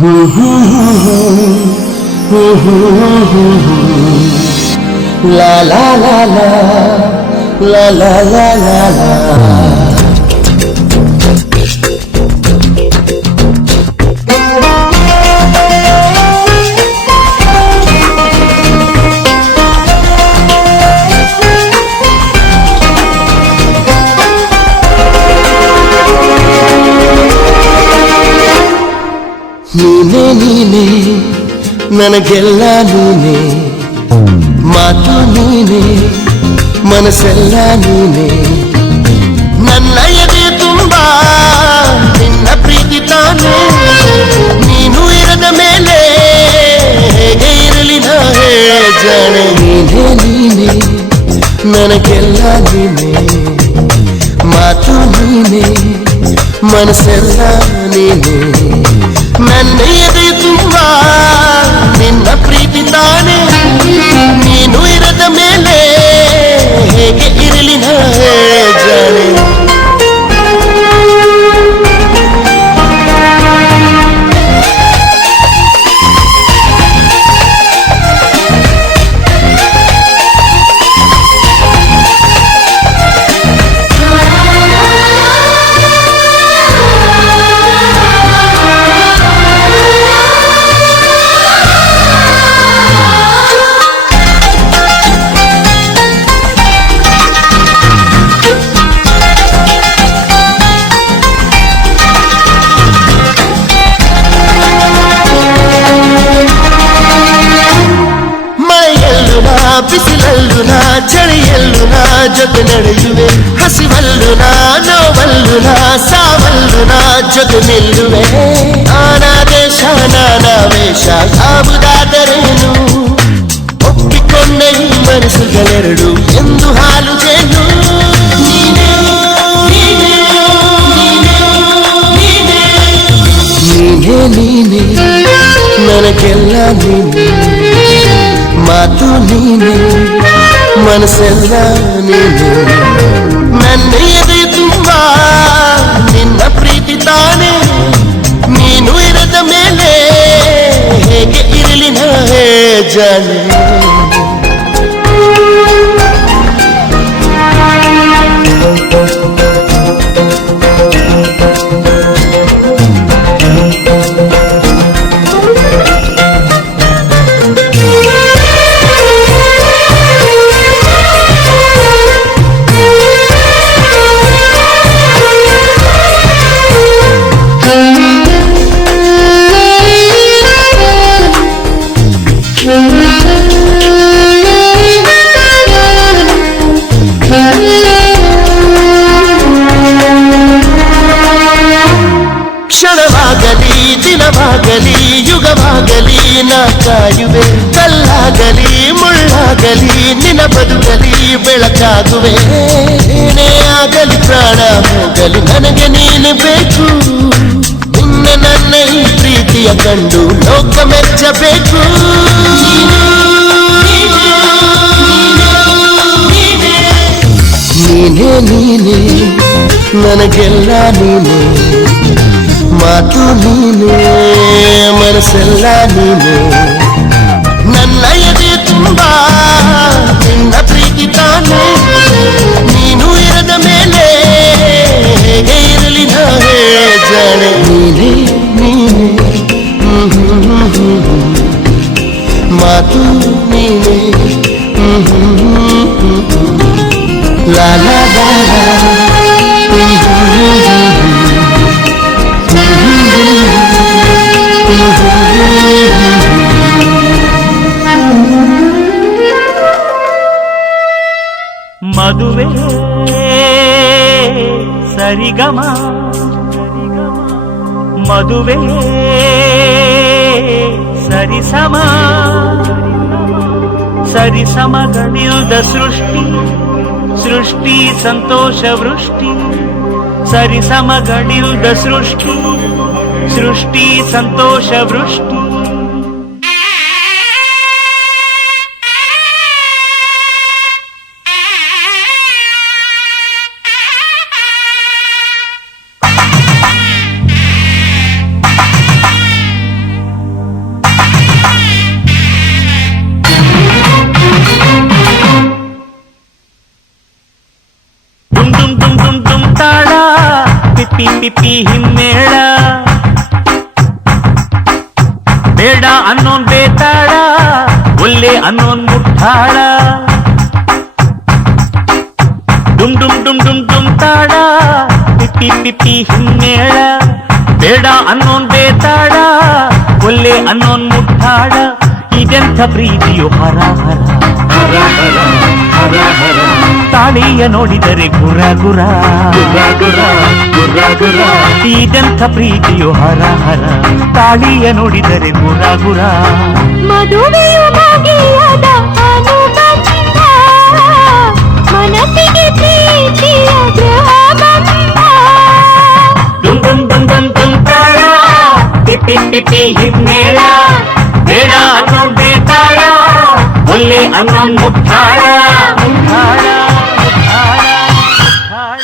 La la la la la la la la la. ನೀನೇ ನೀನೇ ನನಗೆಲ್ಲ ನೀನೇ, ಮಾತು ನೀನೇ ಮನಸ್ಸೆಲ್ಲ ನೀನೇ, ನನ್ನ ಎದೆ ತುಂಬ ನಿನ್ನ ಪ್ರೀತಿ ತಾನೇ, ನೀನು ಇರದ ಮೇಲೆ ಹೇಗೆ ಇರಲಿ ನಾ ಜಾಣೆ. ನೀನೇ ನೀನೇ ನನಗೆಲ್ಲ ನೀನೇ, ಮಾತು ನೀನೇ ಮನಸ್ಸೆಲ್ಲ ನೀನೇ, ನನ್ನ ಎದೆ ತುಂಬ ನಿನ್ನ ಪ್ರೀತಿ ತಾನೇ, ನೀನು ಇರದ ಮೇಲೆ ಹೇಗೆ ಇರಲಿ ನಾ ಜಾಣೆ. ಬಿಸಿಲಲ್ಲು ನಾ ಚಳಿಯಲ್ಲು ನಾ ಜೊತೆ ನಡೆಯುವೆ, ಹಸಿವಲ್ಲು ನಾ ನೋವಲ್ಲು ನಾ ಸಾವಲ್ಲು ನಾ ಜೊತೆ ನಿಲ್ಲುವೆ. ನಾನಾ ದೇಶ ನಾನಾ ವೇಷ ಯಾವುದಾದರೇನು, ಒಪ್ಪಿಕೊಂಡ ಈ ಮನಸ್ಸುಗಳೆರಡು ಎಂದು ಹಾಲು ಜೇನು. ನೀನೇ ನೀನೇ ನೀನೇ ನೀನೇ ನೀನೇ ನನಗೆಲ್ಲ ನೀನೇ, ಮಾತು ನೀನೇ ಮನಸ್ಸೆಲ್ಲ ನೀನೇ, ನನ್ನ ಎದೆ ತುಂಬ ನಿನ್ನ ಪ್ರೀತಿ ತಾನೇ, ನೀನು ಇರದ ಮೇಲೆ ಹೇಗೆ ಇರಲಿ ನಾ ಜಾಣೆ. ಕ್ಷಣವಾಗಲಿ ದಿನವಾಗಲಿ ಯುಗವಾಗಲಿ ನಾ ಕಾಯುವೆ, ಕಲ್ಲಾಗಲಿ ಮುಳ್ಳಾಗಲಿ ನಿನ್ನ ಬದುಕಲಿ ಬೆಳಕಾಗುವೆ. ಏನೇ ಆಗಲಿ ಪ್ರಾಣ ಹೋಗಲಿ ನನಗೆ ನೀನು ಬೇಕು, ನಿನ್ನ ನನ್ನ ಈ ಪ್ರೀತಿಯ ಕಂಡು ಲೋಕ ಮೆಚ್ಚಬೇಕು. ನೀನೇ ನೀನೇ ನನಗೆಲ್ಲ ನೀನೇ, ಮಾತು ನೀನೇ ಮನಸ್ಸೆಲ್ಲ ನೀನೇ, ನನ್ನ ಎದೆ ತುಂಬ ನಿನ್ನ ಪ್ರೀತಿ ತಾನೇ, ನೀನು ಇರದ ಮೇಲೆ ಹೇಗೆ ಇರಲಿ ನಾ ಜಾಣೆ. ನೀನೇ ನೀನೇ ಮಾತು ನೀನೇ ಲಾ ಲಾ ಲಾ ಮದುವೆ ಸರಿಗಮ, ಮದುವೆ ಸರಿಸಮ, ಸರಿಸಮಗಳಿಲ್ದ ಸೃಷ್ಟಿ, ಸೃಷ್ಟಿ ಸಂತೋಷ ವೃಷ್ಟಿ, ಸರಿಸಮಗಳಿಲ್ದ ಸೃಷ್ಟಿ, ಸೃಷ್ಟಿ ಸಂತೋಷ ವೃಷ್ಟಿ. ಬೇಡ ಅನ್ನೋನ್ ಬೇತಾಳ, ಒಲ್ಲೆ ಅನ್ನೋನ್ ಮುಟ್ಟಾಳ. ಡುಮ್ ಡುಮ್ ಡುಮ್ ಡುಮ್ ಡುಮ್ ತಾಳ, ಪಿಪ್ಪಿ ಪಿಪ್ಪಿ ಹಿಮ್ಮೇಳ. ಬೇಡ ಅನ್ನೋನ್ ಬೇತಾಳ, ಒಲ್ಲೆ ಅನ್ನೋನ್ ಮುಟ್ಟಾಳ. ಇದೆಂಥ ಪ್ರೀತಿಯು ಹರ ಹರ ಹರ ಹರ ಹರ ಹರ. ತಾಳಿಯ ನೋಡಿದರೆ ಗುರ ಗುರ ಗುರ ಗುರ ಗುರ ಗುರ. ಇದೆಂಥ ಪ್ರೀತಿಯು ಹರ ಹರ, ತಾಳಿಯ ನೋಡಿದರೆ ಗುರ ಗುರ. ಮದುವೆಯು ಭಾಗಿಯಾದ ಅನುಬಂಧ, ಮನಸ್ಸಿಗೆ ಪ್ರೀತಿಯ ಗೃಹಬಂಧ. ಡುಮ್ ಡುಮ್ ಡುಮ್ ಡುಮ್ ಡುಮ್ ತಾಳ, ಪಿಪ್ಪಿ ಪಿಪ್ಪಿ ಹಿಮ್ಮೇಳ. ಬೇಡ ಅನ್ನೋನ್ ಬೇತಾಳ, ಒಲ್ಲೆ ಅನ್ನೋನ್ ಮುಟ್ಟಾಳ ಮುಟ್ಟಾಳ ಮುಟ್ಟಾಳ ಮುಟ್ಟಾಳ.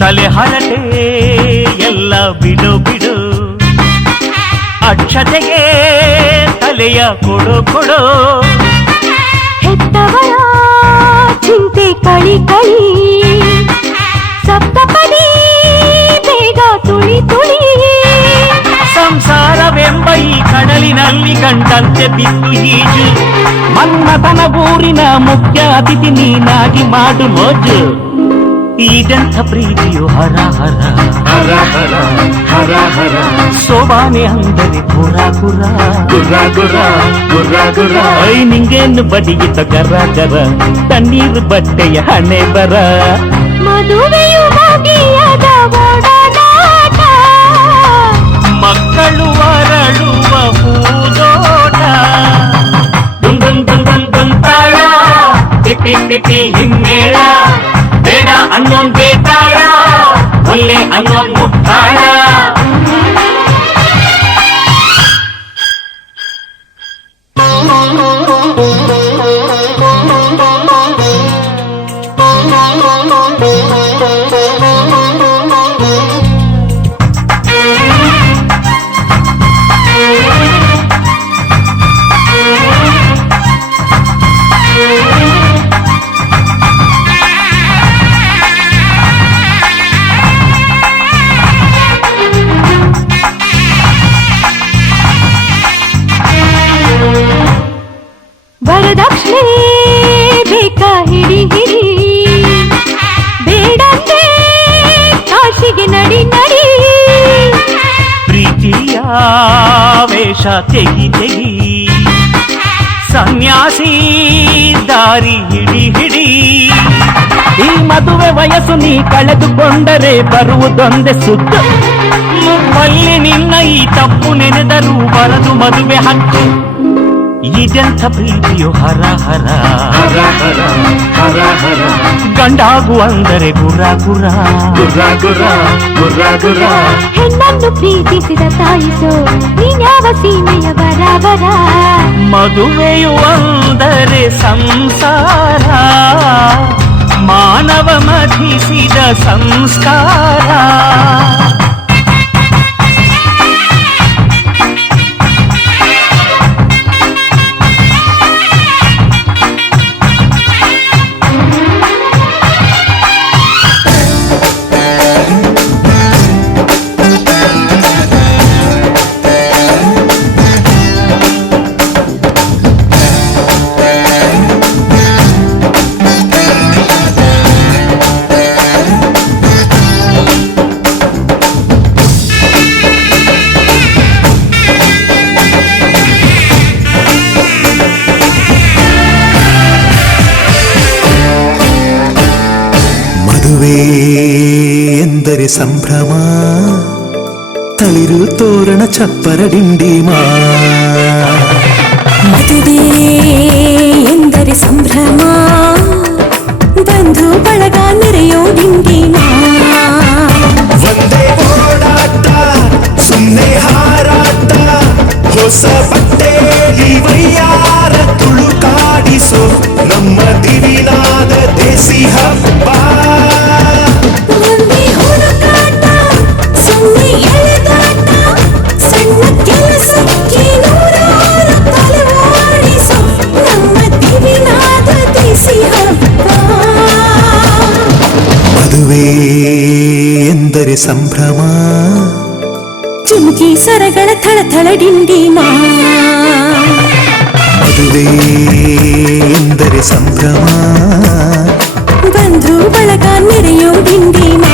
ತಲೆ ಹರಟೆ ಎಲ್ಲ ಬಿಡು ಬಿಡು, ಅಕ್ಷತೆಗೆ ತಲೆಯ ಕೊಡು ಕೊಡು. ಹೆತ್ತವರ ಚಿಂತೆ ಕಳಿ ಕಳಿ, ಸಪ್ತಪದಿ ಬೇಗ ತುಳಿ ತುಳಿ. ಸಂಸಾರವೆಂಬ ಈ ಕಡಲಿನಲ್ಲಿ ಗಂಟಂತೆ ಬಿದ್ದು ಈಜು. ಮನ್ಮಥನ ಊರಿನ ಮುಖ್ಯ ಅತಿಥಿ ನೀನಾಗಿ ಮಾಡು ಮೋಜು. ಇದೆಂಥ ಪ್ರೀತಿಯು ಹರ ಹರ ಹರ ಹರ ಹರ ಹರ. ಸೋಬಾನೆ ಅಂದರೆ ಗುರ ಗುರ ಗುರ ಗುರ ಗುರ ಗುರ. ಐ ನಿಂಗೇನು ಬಡಿಯಿತ ಗರ ಗರ, ತಣ್ಣೀರು ಬಟ್ಟೆಯ ಹಣೆ ಬರ. ಮದುವೆಯು ಭಾಗಿಯಾದ ಓಡಾಟ, ಮಕ್ಕಳು ಅರಳುವ ಹೂದೋಟ. ಡುಮ್ ಡುಮ್ ಡುಮ್ ಡುಮ್ ಡುಮ್ ತಾಳ, ಪಿಪ್ಪಿ ಪಿಪ್ಪಿ ಹಿಮ್ಮೇಳ. ಬೇಡ ಅನ್ನೋನ್ ಬೇತಾಳ, ಒಲ್ಲೆ ಅನ್ನೋನ್ ಮುಟ್ಟಾಳ. ವರದಕ್ಷಿಣೆ ಬೇಕಾ ಹಿಡಿ ಹಿಡಿ, ಬೇಡಂತೆ ಕಾಶಿಗೆ ನಡಿ ನಡಿ. ಪ್ರೀತಿಯ ವೇಷ ತೆಗಿ ತೆಗಿ, ಸನ್ಯಾಸಿ ದಾರಿ ಹಿಡಿ ಹಿಡಿ. ಈ ಮದುವೆ ವಯಸ್ಸು ನೀ ಕಳೆದುಕೊಂಡರೆ ಬರುವುದೊಂದೇ ಸುದ್ದು. ಮುಮ್ಮಲ್ಲಿ ನಿನ್ನ ಈ ತಪ್ಪು ನೆನೆದರೂ ಬರದು ಮದುವೆ ಹಕ್ಕು. ಇದೆಂಥ ಪ್ರೀತಿಯು ಹರ ಹರ ಹರ ಹರ ಹರ ಹರ. ಗಂಡಾಗು ಅಂದರೆ ಗುರ ಗುರ ಗುರ ಗುರ ಗುರ ಗುರ. ಹೆಣ್ಣನ್ನು ಪ್ರೀತಿಸಿದ ತಾಯಿಸೋ ನೀನ್ಯಾವ ಸೀಮೆಯ ಬರಬರ. ಮದುವೆಯು ಅಂದರೆ ಸಂಸಾರ, ಮಾನವ ಮಧಿಸಿದ ಸಂಸ್ಕಾರ. ಮದುವೆ ಎಂದರೆ ಸಂಭ್ರಮ, ತಳಿರು ತೋರಣ ಚಪ್ಪರ ಡಿಂಡಿಮಾ ಮದುವೆ ಎಂದರೆ ಸಂಭ್ರಮ ಬಂಧು ಬಳಗ ನೆರೆಯೋ ಡಿಂಡಿಮಾ ಒಂದೇ ಓಡಾಟ ಸುಮ್ಮನೆ ಹಾರಾಟ ಹೊಸ ಬಟ್ಟೆಲಿ ವೈಯಾರ ತುಳುಕಾಡಿಸೋ ನಮ್ಮ ದಿವಿನಾದ ದೇಸಿ ಹಬ್ಬ ಒಂದೇ ಹುಡುಕಾಟ ಸುಮ್ಮನೆ ಎಳೆದಾಟ ಸಣ್ಣ ಕೆಲಸಕ್ಕೆ ನೂರಾರು ತಲೆವಾಡಿಸೋ ನಮ್ಮ ದಿವಿನಾದ ದೇಸಿ ಹಬ್ಬ ಮದುವೆ ಎಂದರೆ ಸಂಭ್ರಮ ಚುಮುಕಿ ಸರಗಳ ಥಳಥಳ ಡಿಂಡಿಮಾ ಮದುವೆ ಎಂದರೆ ಸಂಭ್ರಮ ಬಂಧು ಬಳಗ ನೆರೆಯೋ ಡಿಂಡಿಮಾ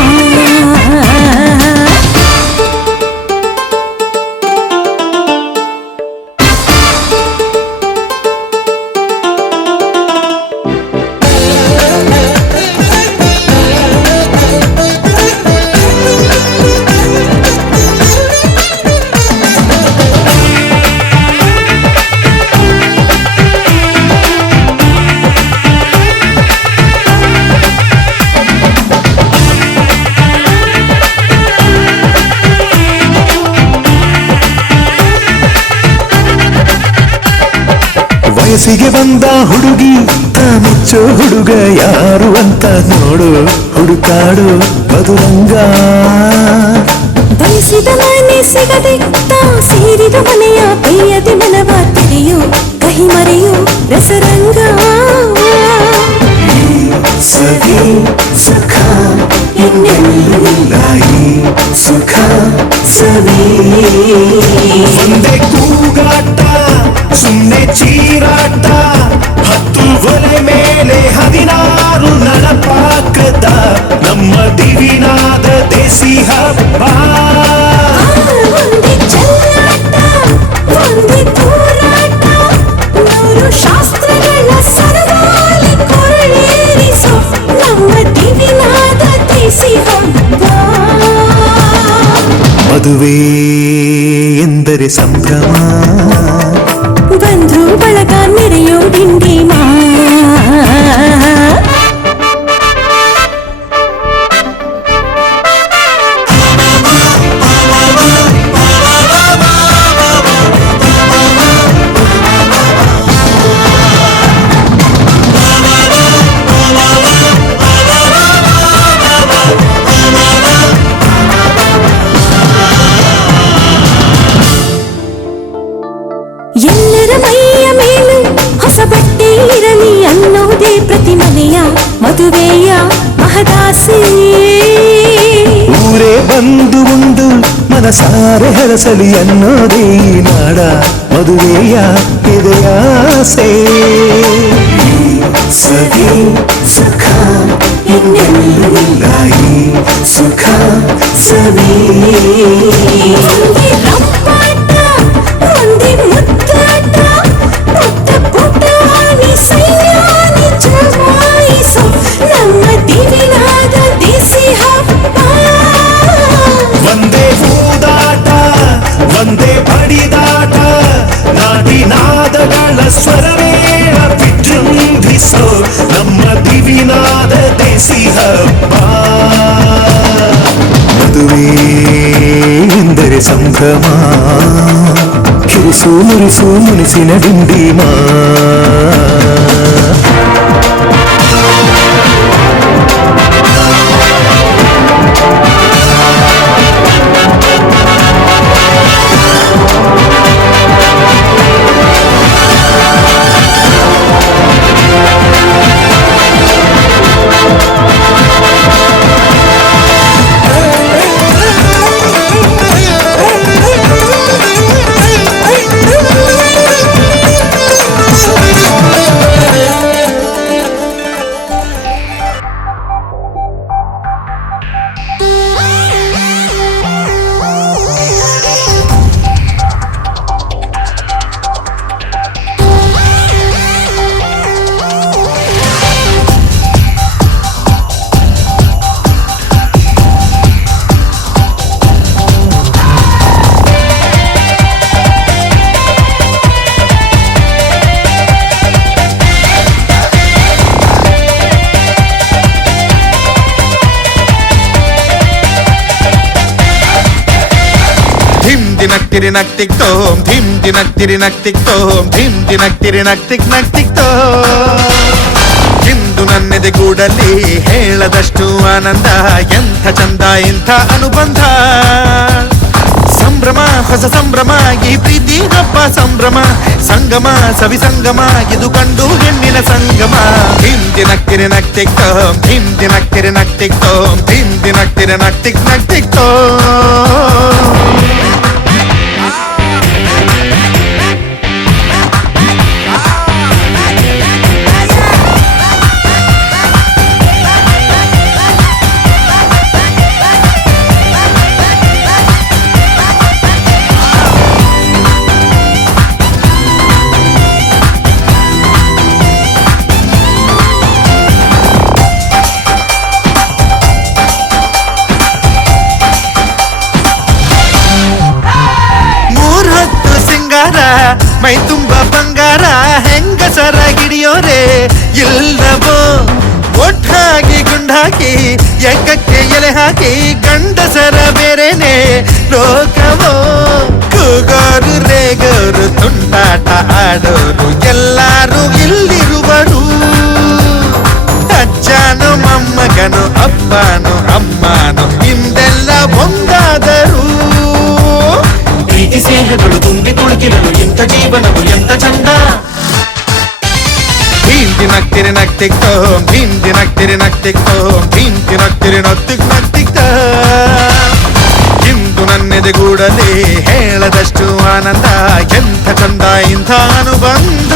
ವಯಸ್ಸಿಗೆ ಬಂದ ಹುಡುಗಿ ಮುಚ್ಚೋ ಹುಡುಗ ಯಾರು ಅಂತ ನೋಡು ಹುಡುಕಾಡು ಮಧುರಂಗ ಬಯಸಿದ ಮನೆ ಸಿಗದೆ ತಾ ಸೇರಿದ ಮನೆಯ ಬೇಯದೆ ಮನವ ತೆರೆಯೋ ಕಹಿ ಮರೆಯೋ ರಸರಂಗ ಸವಿ ಸುಖ ಇನ್ನೆಲ್ಲೂ ಇಲ್ಲ ಈ ಸುಖ ಸವಿ ಒಂದೇ ಕೂಗಾಟ ಸುಮ್ಮನೆ ಚೀರಾಟ ಹತ್ತು ಒಲೆ ಮೇಲೆ 16 ನಳಪಾಕದ ನಮ್ಮ ದಿವಿನಾದ ದೇಸಿ ಹಬ್ಬ ಒಂದೇ ಚೆಲ್ಲಾಟ ಒಂದೇ ತೂರಾಟ ನೂರು ಶಾಸ್ತ್ರಗಳ ಸರದಾಲಿ ಕೊರಳೇರಿಸೋ ನಮ್ಮ ದಿವಿನಾದ ದೇಸಿ ಹಬ್ಬ ಮದುವೆ ಎಂದರೆ ಸಂಭ್ರಮ ಬಂಧು ಬಳಗ ನೆರೆಯೋ ಡಿಂಡಿಮಾ ಎಲ್ಲರ ಮೈಯ ಮೇಲೂ ಹೊಸ ಬಟ್ಟೆ ಇರಲಿ ಅನ್ನೋದೇ ಪ್ರತಿ ಮನೆಯ ಮದುವೆಯ ಮಹದಾಸೆ ಊರೇ ಬಂದು ಉಂಡು ಮನಸಾರೆ ಹರಸಲಿ ಅನ್ನೋದೇ ಈ ನಾಡ ಮದುವೆಯ ಎದೆಯಾಸೆ ಸವಿ ಸುಖ ಇನ್ನೆಲ್ಲೂ ಇಲ್ಲ ಈ ಸುಖ ಸವಿ ಒಂದೇ ರಂಪಾಟ ಒಂದೇ ಮುತ್ತಾಟ ಪುಟ್ಟ ಪುಟಾಣಿ ಸೈಯಾನಿ ಜಮಾಯಿಸೋ ನಮ್ಮ ದಿವಿನಾದ ದೇಸಿ ಹಬ್ಬ ಒಂದೇ ಹೂದಾಟ ಒಂದೇ ಬಡಿದಾಟ ನಾಡಿನಾದಗಳ ಸ್ವರವೇಳ ವಿಜೃಂಭಿಸೋ ನಮ್ಮ ದಿವಿನಾದ ದೇಸಿ ಹಬ್ಬ ಮದುವೆ ಎಂದರೆ ಸಂಭ್ರಮ ಕಿರಿಸು ಮುರಿಸು ಮುನಿಸಿನ ಡಿಂಡಿಮಾ ತಿರಿ ನಕ್ ತಿಕ್ ತೋಮ್ ಧಿಮ್ ದಿನಕ್ ತಿರಿ ನಕ್ ತಿಕ್ ತೋಮ್ ಧಿಮ್ ದಿನಕ್ ತಿರಿ ನಕ್ ತಿಕ್ ತೋಮ್ ಇಂದು ನನ್ನೆದೆ ಗೂಡಲ್ಲಿ ಹೇಳದಷ್ಟು ಆನಂದ ಎಂಥ ಚಂದ ಇಂಥ ಅನುಬಂಧ ಸಂಭ್ರಮ ಹೊಸ ಸಂಭ್ರಮ ಈ ಪ್ರೀತಿ ಹಬ್ಬ ಸಂಭ್ರಮ ಸಂಗಮ ಸವಿ ಸಂಗಮ ಇದು ಕಂಡು ಹೆಣ್ಣಿನ ಸಂಗಮ ಧಿಮ್ ದಿನಕ್ ತಿರಿ ನಕ್ ತಿಕ್ ತೋಮ್ ಧಿಮ್ ದಿನಕ್ ತಿರಿ ನಕ್ ತಿಕ್ ತೋಮ್ ಧಿಮ್ ದಿನಕ್ ತಿರಿ ನಕ್ ತಿಕ್ ತೋಮ್ ಮೈ ತುಂಬ ಬಂಗಾರ ಹೆಂಗಸರ ಗಿಡಿಯೋರೆ ಇಲ್ಲವೋ ಒಟ್ಟಾಗಿ ಗುಂಡಾಕಿ ಎಕ್ಕಕ್ಕೆ ಎಲೆ ಹಾಕಿ ಗಂಡಸರ ಬೇರೆನೆ ಲೋಕವೋ ಕೂಗೋರು ರೇಗೋರು ತುಂಟಾಟ ಆಡೋರು ಎಲ್ಲಾರು ಇಲ್ಲಿರುವರು ಅಜ್ಜನು ಮೊಮ್ಮಗನು ಅಪ್ಪನು ಅಮ್ಮನು ಹಿಂದೆಲ್ಲ ಒಂದಾದರು ಪ್ರೀತಿ ಸ್ನೇಹಗಳು ತುಂಬಿ ತುಳುಕಿರಲು ಎಂಥ ಜೀವನವು ಎಂಥ ಚಂದ ಭೀಮ್ ದಿನಕ್ ತಿರಿ ನಕ್ ತಿಕ್ ತೋಮ್ ಭೀಮ್ ದಿನಕ್ ತಿರಿ ನಕ್ ತಿಕ್ ತೋಮ್ ಭೀಮ್ ದಿನಕ್ ತಿರಿ ನಕ್ ತಿಕ್ ತೋಮ್ ಇಂದು ನನ್ನೆದೆ ಗೂಡಲಿ ಹೇಳದಷ್ಟು ಆನಂದ ಎಂಥ ಚಂದ ಇಂಥ ಅನುಬಂಧ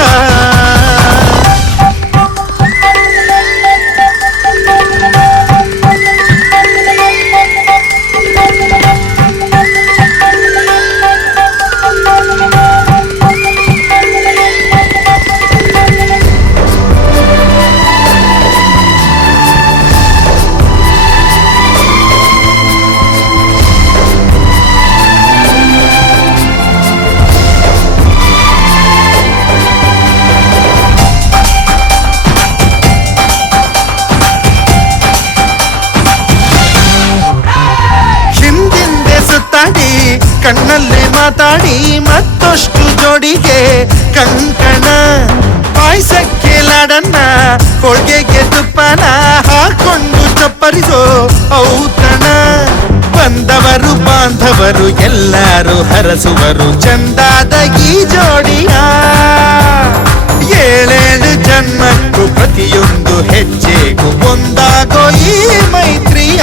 ಕಣ್ಣಲ್ಲೇ ಮಾತಾಡಿ ಮತ್ತಷ್ಟು ಜೋಡಿಗೆ ಕಂಕಣ ಪಾಯಸಕ್ಕೆ ಲಾಡನ್ನ ಹೋಳಿಗೆಗೆ ತುಪ್ಪನ ಹಾಕೊಂಡು ಚಪ್ಪರಿಸೋ ಔತಣ ಬಂದವರು ಬಾಂಧವರು ಎಲ್ಲರೂ ಹರಸುವರು ಚಂದಾದ ಈ ಜೋಡಿಯ ಏಳೇಳು ಜನ್ಮಕ್ಕೂ ಪ್ರತಿಯೊಂದು ಹೆಜ್ಜೆಗೂ ಒಂದಾಗೋ ಈ ಮೈತ್ರಿಯ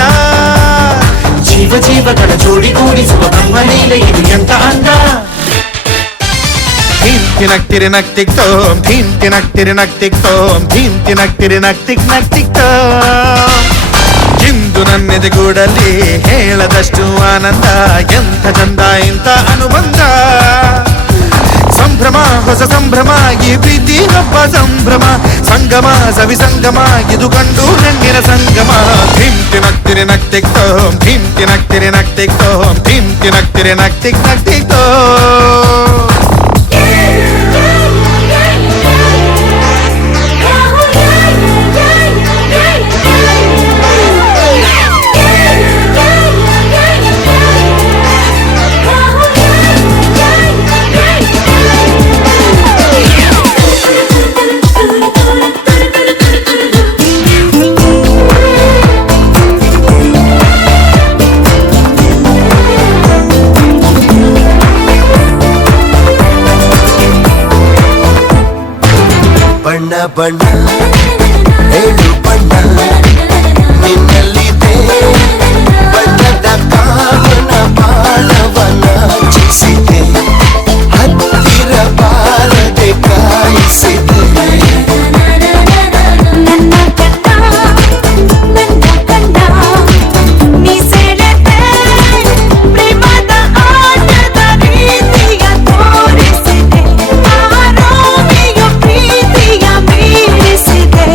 ಜೀವ ಜೀವಗಳ ಜೋಡಿ ಕೂಡಿಸುವ ಬ್ರಹ್ಮಲೀಲೆ ಇದು ಎಂತ ಅಂದ ಧೀಮ್ ತಿನಕ್ ತಿರಿ ನಕ್ ತಿಕ್ ತೋಮ್ ಧೀಮ್ ತಿನಕ್ ತಿರಿ ನಕ್ ತಿಕ್ ತೋಮ್ ಧೀಮ್ ತಿನಕ್ ತಿರಿ ನಕ್ ತಿಕ್ ತೋಮ್ ಇಂದು ನನ್ನೆದೆ ಗೂಡಲ್ಲಿ ಹೇಳದಷ್ಟು ಆನಂದ ಎಂಥ ಚಂದ ಇಂಥ ಅನುಬಂಧ ಸಂಭ್ರಮ ಹೊಸ ಸಂಭ್ರಮ ಈ ಪ್ರೀತಿ ಹಬ್ಬ ಸಂಭ್ರಮ ಸಂಗಮ ಸವಿ ಸಂಗಮ ಇದು ಕಂಡು ಹೆಣ್ಣಿನ ಸಂಗಮ ಧಿಮ್ ತಿನಕ್ ತಿರಿ ನಕ್ ತಿಕ್ ತೋಮ್ ಧಿಮ್ ತಿನಕ್ ತಿರಿ ನಕ್ ತಿಕ್ ತೋಮ್ ಧಿಮ್ ತಿನಕ್ ತಿರಿ ನಕ್ ತಿಕ್ ತೋಮ್ ಬಣ್ಣ ಬಣ್ಣ ಏಳು ಬಣ್ಣ ನಿನ್ನಲ್ಲಿದೆ ಬಣ್ಣದ ಕಾಮನ ಬಾಣವನ ಚಿಸಿದೆ ಹತ್ತಿರ ಬಾರದೆ ಕಾಯಿಸಿದೆ ಪ್ರೀತಿಯ ಮೀರಿಸಿದೆ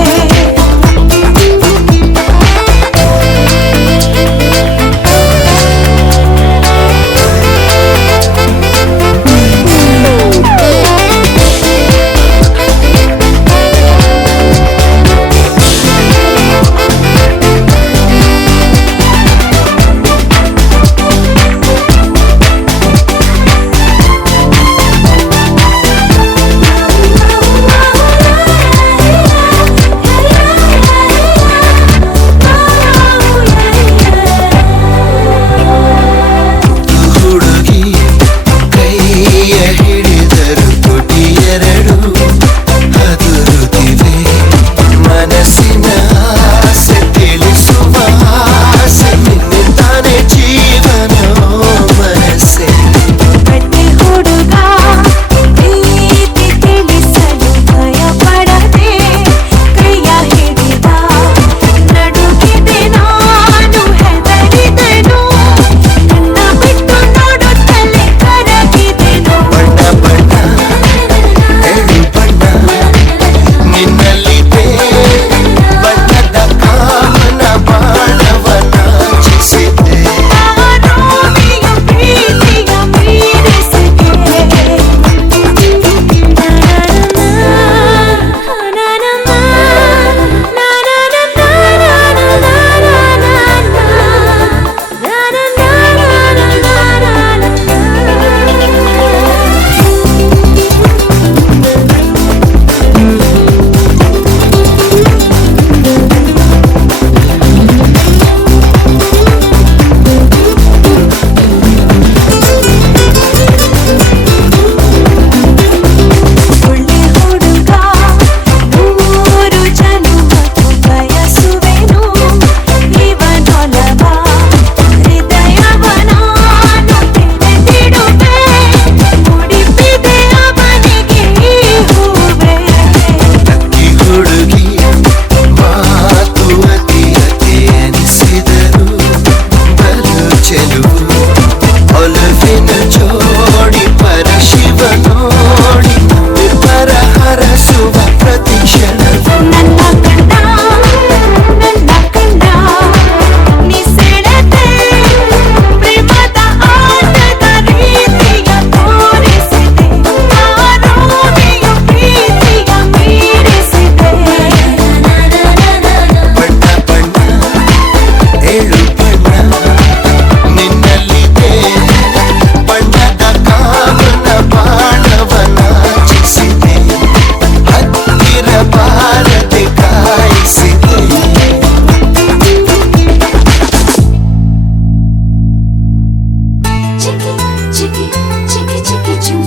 chicky chicky choo,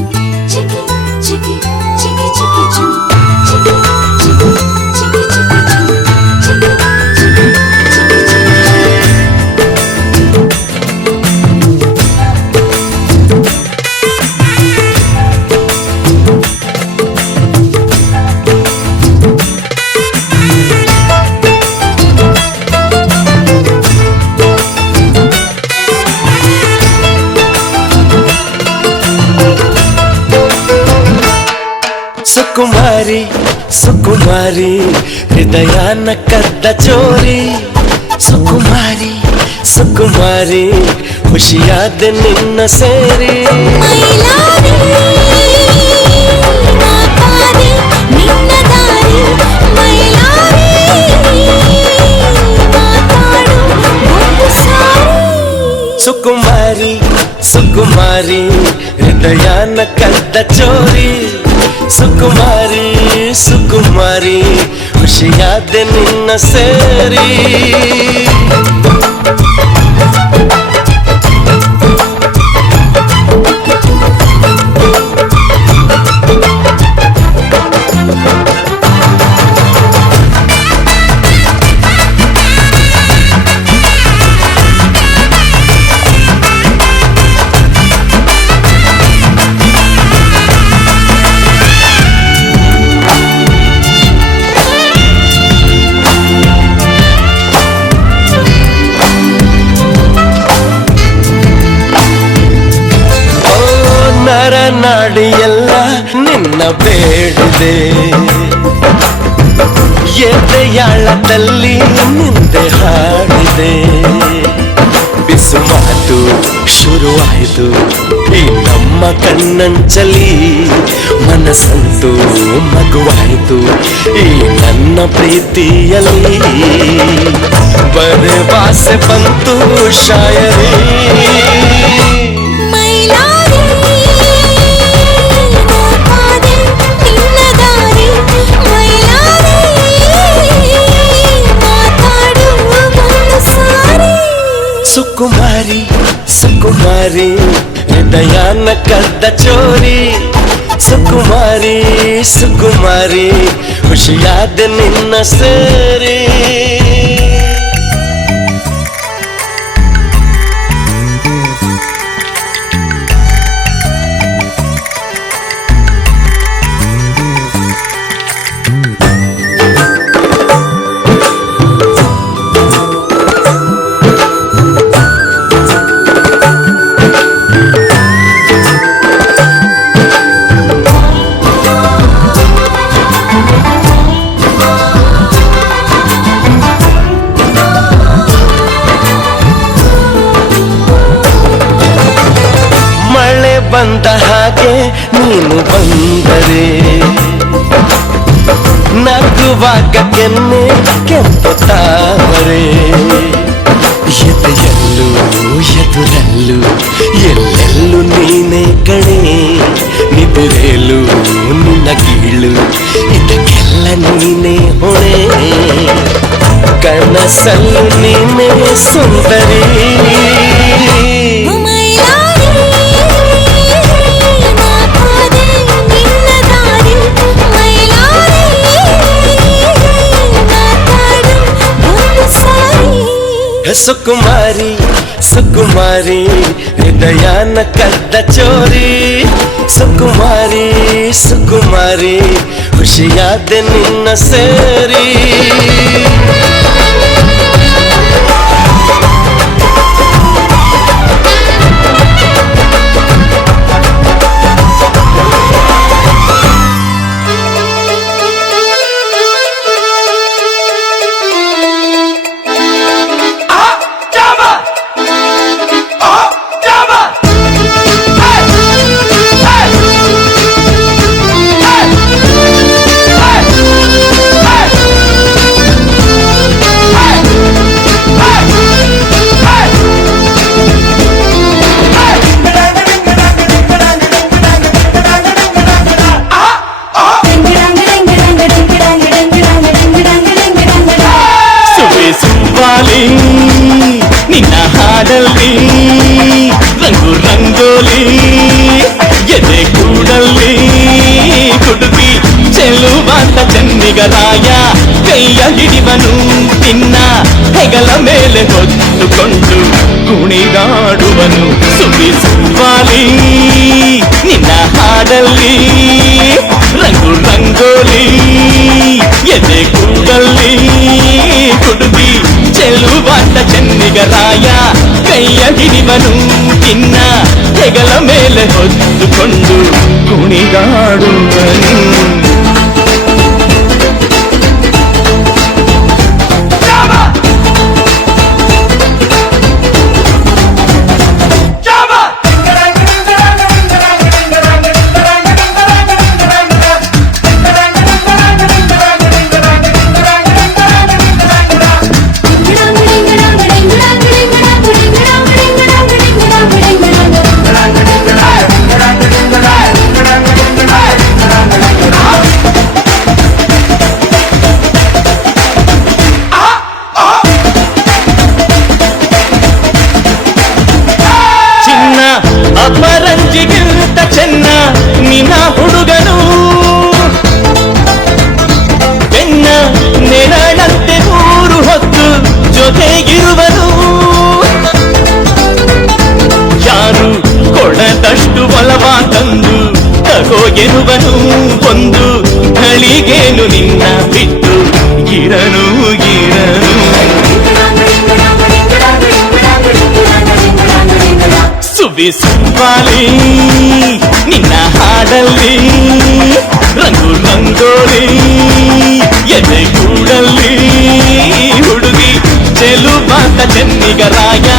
chicky chicky chicky chicky choo, chicky chicky chicky chicky choo, chicky chicky chicky ಸುಕುಮಾರಿ ಸುಕುಮಾರಿ ಹೃದಯನ ಕದ್ದ ಚೋರಿ ಸುಕುಮಾರಿ ಸುಕುಮಾರಿ ಖುಷಿಯಾದ ನಿನ್ನ ಸೇರಿ ಮೈಲಾರಿ ಮಾತಾಡಿ ನಿನ್ನ ದಾರಿ ಮೈಲಾರಿ ಮಾತಾಡು ಒಂದು ಸಾರಿ ಸುಕುಮಾರಿ ಸುಕುಮಾರಿ ಹೃದಯನ ಕದ್ದ ಚೋರಿ ಸುಕುಮಾರಿ ಸುಕುಮಾರಿ ಖುಷಿಯಾದ ನಿನ್ನ ಸೇರಿ ನಾಡಿಯೆಲ್ಲ ನಿನ್ನ ಬೇಡಿದೆ ಎದೆಯಾಳದಲ್ಲಿ ನಿಂದೆ ಹಾಡಿದೆ ಬಿಸು ಮಾತು ಶುರುವಾಯಿತು ಈ ನಮ್ಮ ಕಣ್ಣಂಚಲಿ ಮನಸ್ಸಂತೂ ಮಗುವಾಯಿತು ಈ ನನ್ನ ಪ್ರೀತಿಯಲ್ಲಿ ಬರವಾಸೆ ಬಂತು ಶಾಯರಿ ಸುಕುಮಾರಿ ಸುಕುಮಾರಿ ಹೃದಯನ ಕದ್ದ ಚೋರಿ ಸುಕುಮಾರಿ ಸುಕುಮಾರಿ ಖುಷಿಯಾದ ನಿನ್ನ ಸೇರಿ ಬಂದ ಹಾಗೆ ನೀನು ಬಂದರೆ ನಗುವಾಗ ಕೆನ್ನೆ ಕೆಂಪು ತಾವರೆ ಎದೆಯಲ್ಲೂ ಎದುರಲ್ಲೂ ಎಲ್ಲೆಲ್ಲೂ ನೀನೇ ಕಣೆ ನಿದಿರೇಲು ನಿನ್ನ ಗೀಳು ಇದಕ್ಕೆಲ್ಲ ನೀನೇ ಹೊಣೆ ಕನಸಲ್ಲೂ ನೀನೇ ಸುಂದರಿ ಸುಕುಮಾರಿ ಸುಕುಮಾರಿ ಹೃದಯನ ಕದ್ದ ಚೋರಿ ಸುಕುಮಾರಿ ಸುಕುಮಾರಿ ಖುಷಿಯಾದ ನಿನ್ನ ಸೇರಿ ಚೆನ್ನಿಗರಾಯ ಕೈಯ ಹಿಡಿವನು ನಿನ್ನ ಹೆಗಲ ಮೇಲೆ ಹೊತ್ತುಕೊಂಡು ಕುಣಿದಾಡುವನು ಸುಬಿ ಸುಬ್ಬಾಲಿ ನಿನ್ನ ಹಾಡಲ್ಲಿ ರಂಗು ರಂಗೋಲಿ ಎದೆ ಕೂಡಲ್ಲಿ ಹುಡುಗಿ ಚೆಲುವಾಟ ಚೆನ್ನಿಗರಾಯ ಕೈಯ ಹಿಡಿವನು ನಿನ್ನ ಹೆಗಲ ಮೇಲೆ ಹೊತ್ತುಕೊಂಡು ಕುಣಿದಾಡುವನು ಅಪರಂಜಿಗಿಂತ ಚೆನ್ನ ನಿನ್ನ ಹುಡುಗನು ಬೆನ್ನ ನೆರಳಂತೆ ಊರು ಹೊತ್ತು ಜೊತೆಗಿರುವನು ಯಾರು ಕೊಡದಷ್ಟು ಒಲವ ತಂದು ತಗೋ ಎನ್ನುವನು ಒಂದು ಘಳಿಗೇನು ನಿನ್ನ ಬಿಟ್ಟು ಗಿರನು ಗಿರನು ಸುಬಿ ಸುಬ್ಬಾಲಿ ನಿನ್ನ ಹಾಡಲ್ಲಿ ರಂಗು ರಂಗೋಲಿ ಎದೆ ಕೂಡಲ್ಲಿ ಹುಡುಗಿ ಚೆಲುವಾಟ ಚೆನ್ನಿಗರಾಯ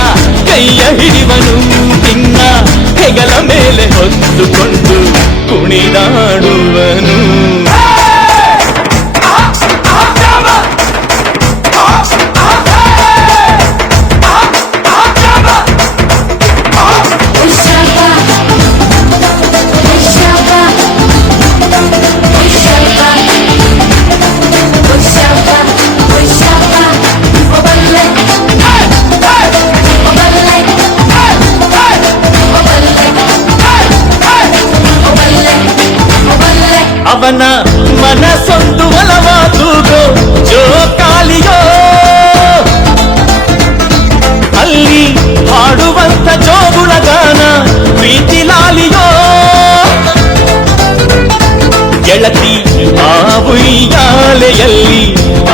ಕೈಯ ಹಿಡಿವನು ನಿನ್ನ ಹೆಗಲ ಮೇಲೆ ಹೊತ್ತುಕೊಂಡು ಕುಣಿದಾಡುವನು ಅವನ ಮನಸ್ಸೊಂದು ಒಲವ ತೂಗೋ ಜೋಕಾಲಿಯೋ ಅಲ್ಲಿ ಹಾಡುವಂತ ಜೋಗುಳ ಗಾನ ಪ್ರೀತಿ ಲಾಲಿಯೋ ಗೆಳತಿ ಆ ಉಯ್ಯಾಲೆಯಲ್ಲಿ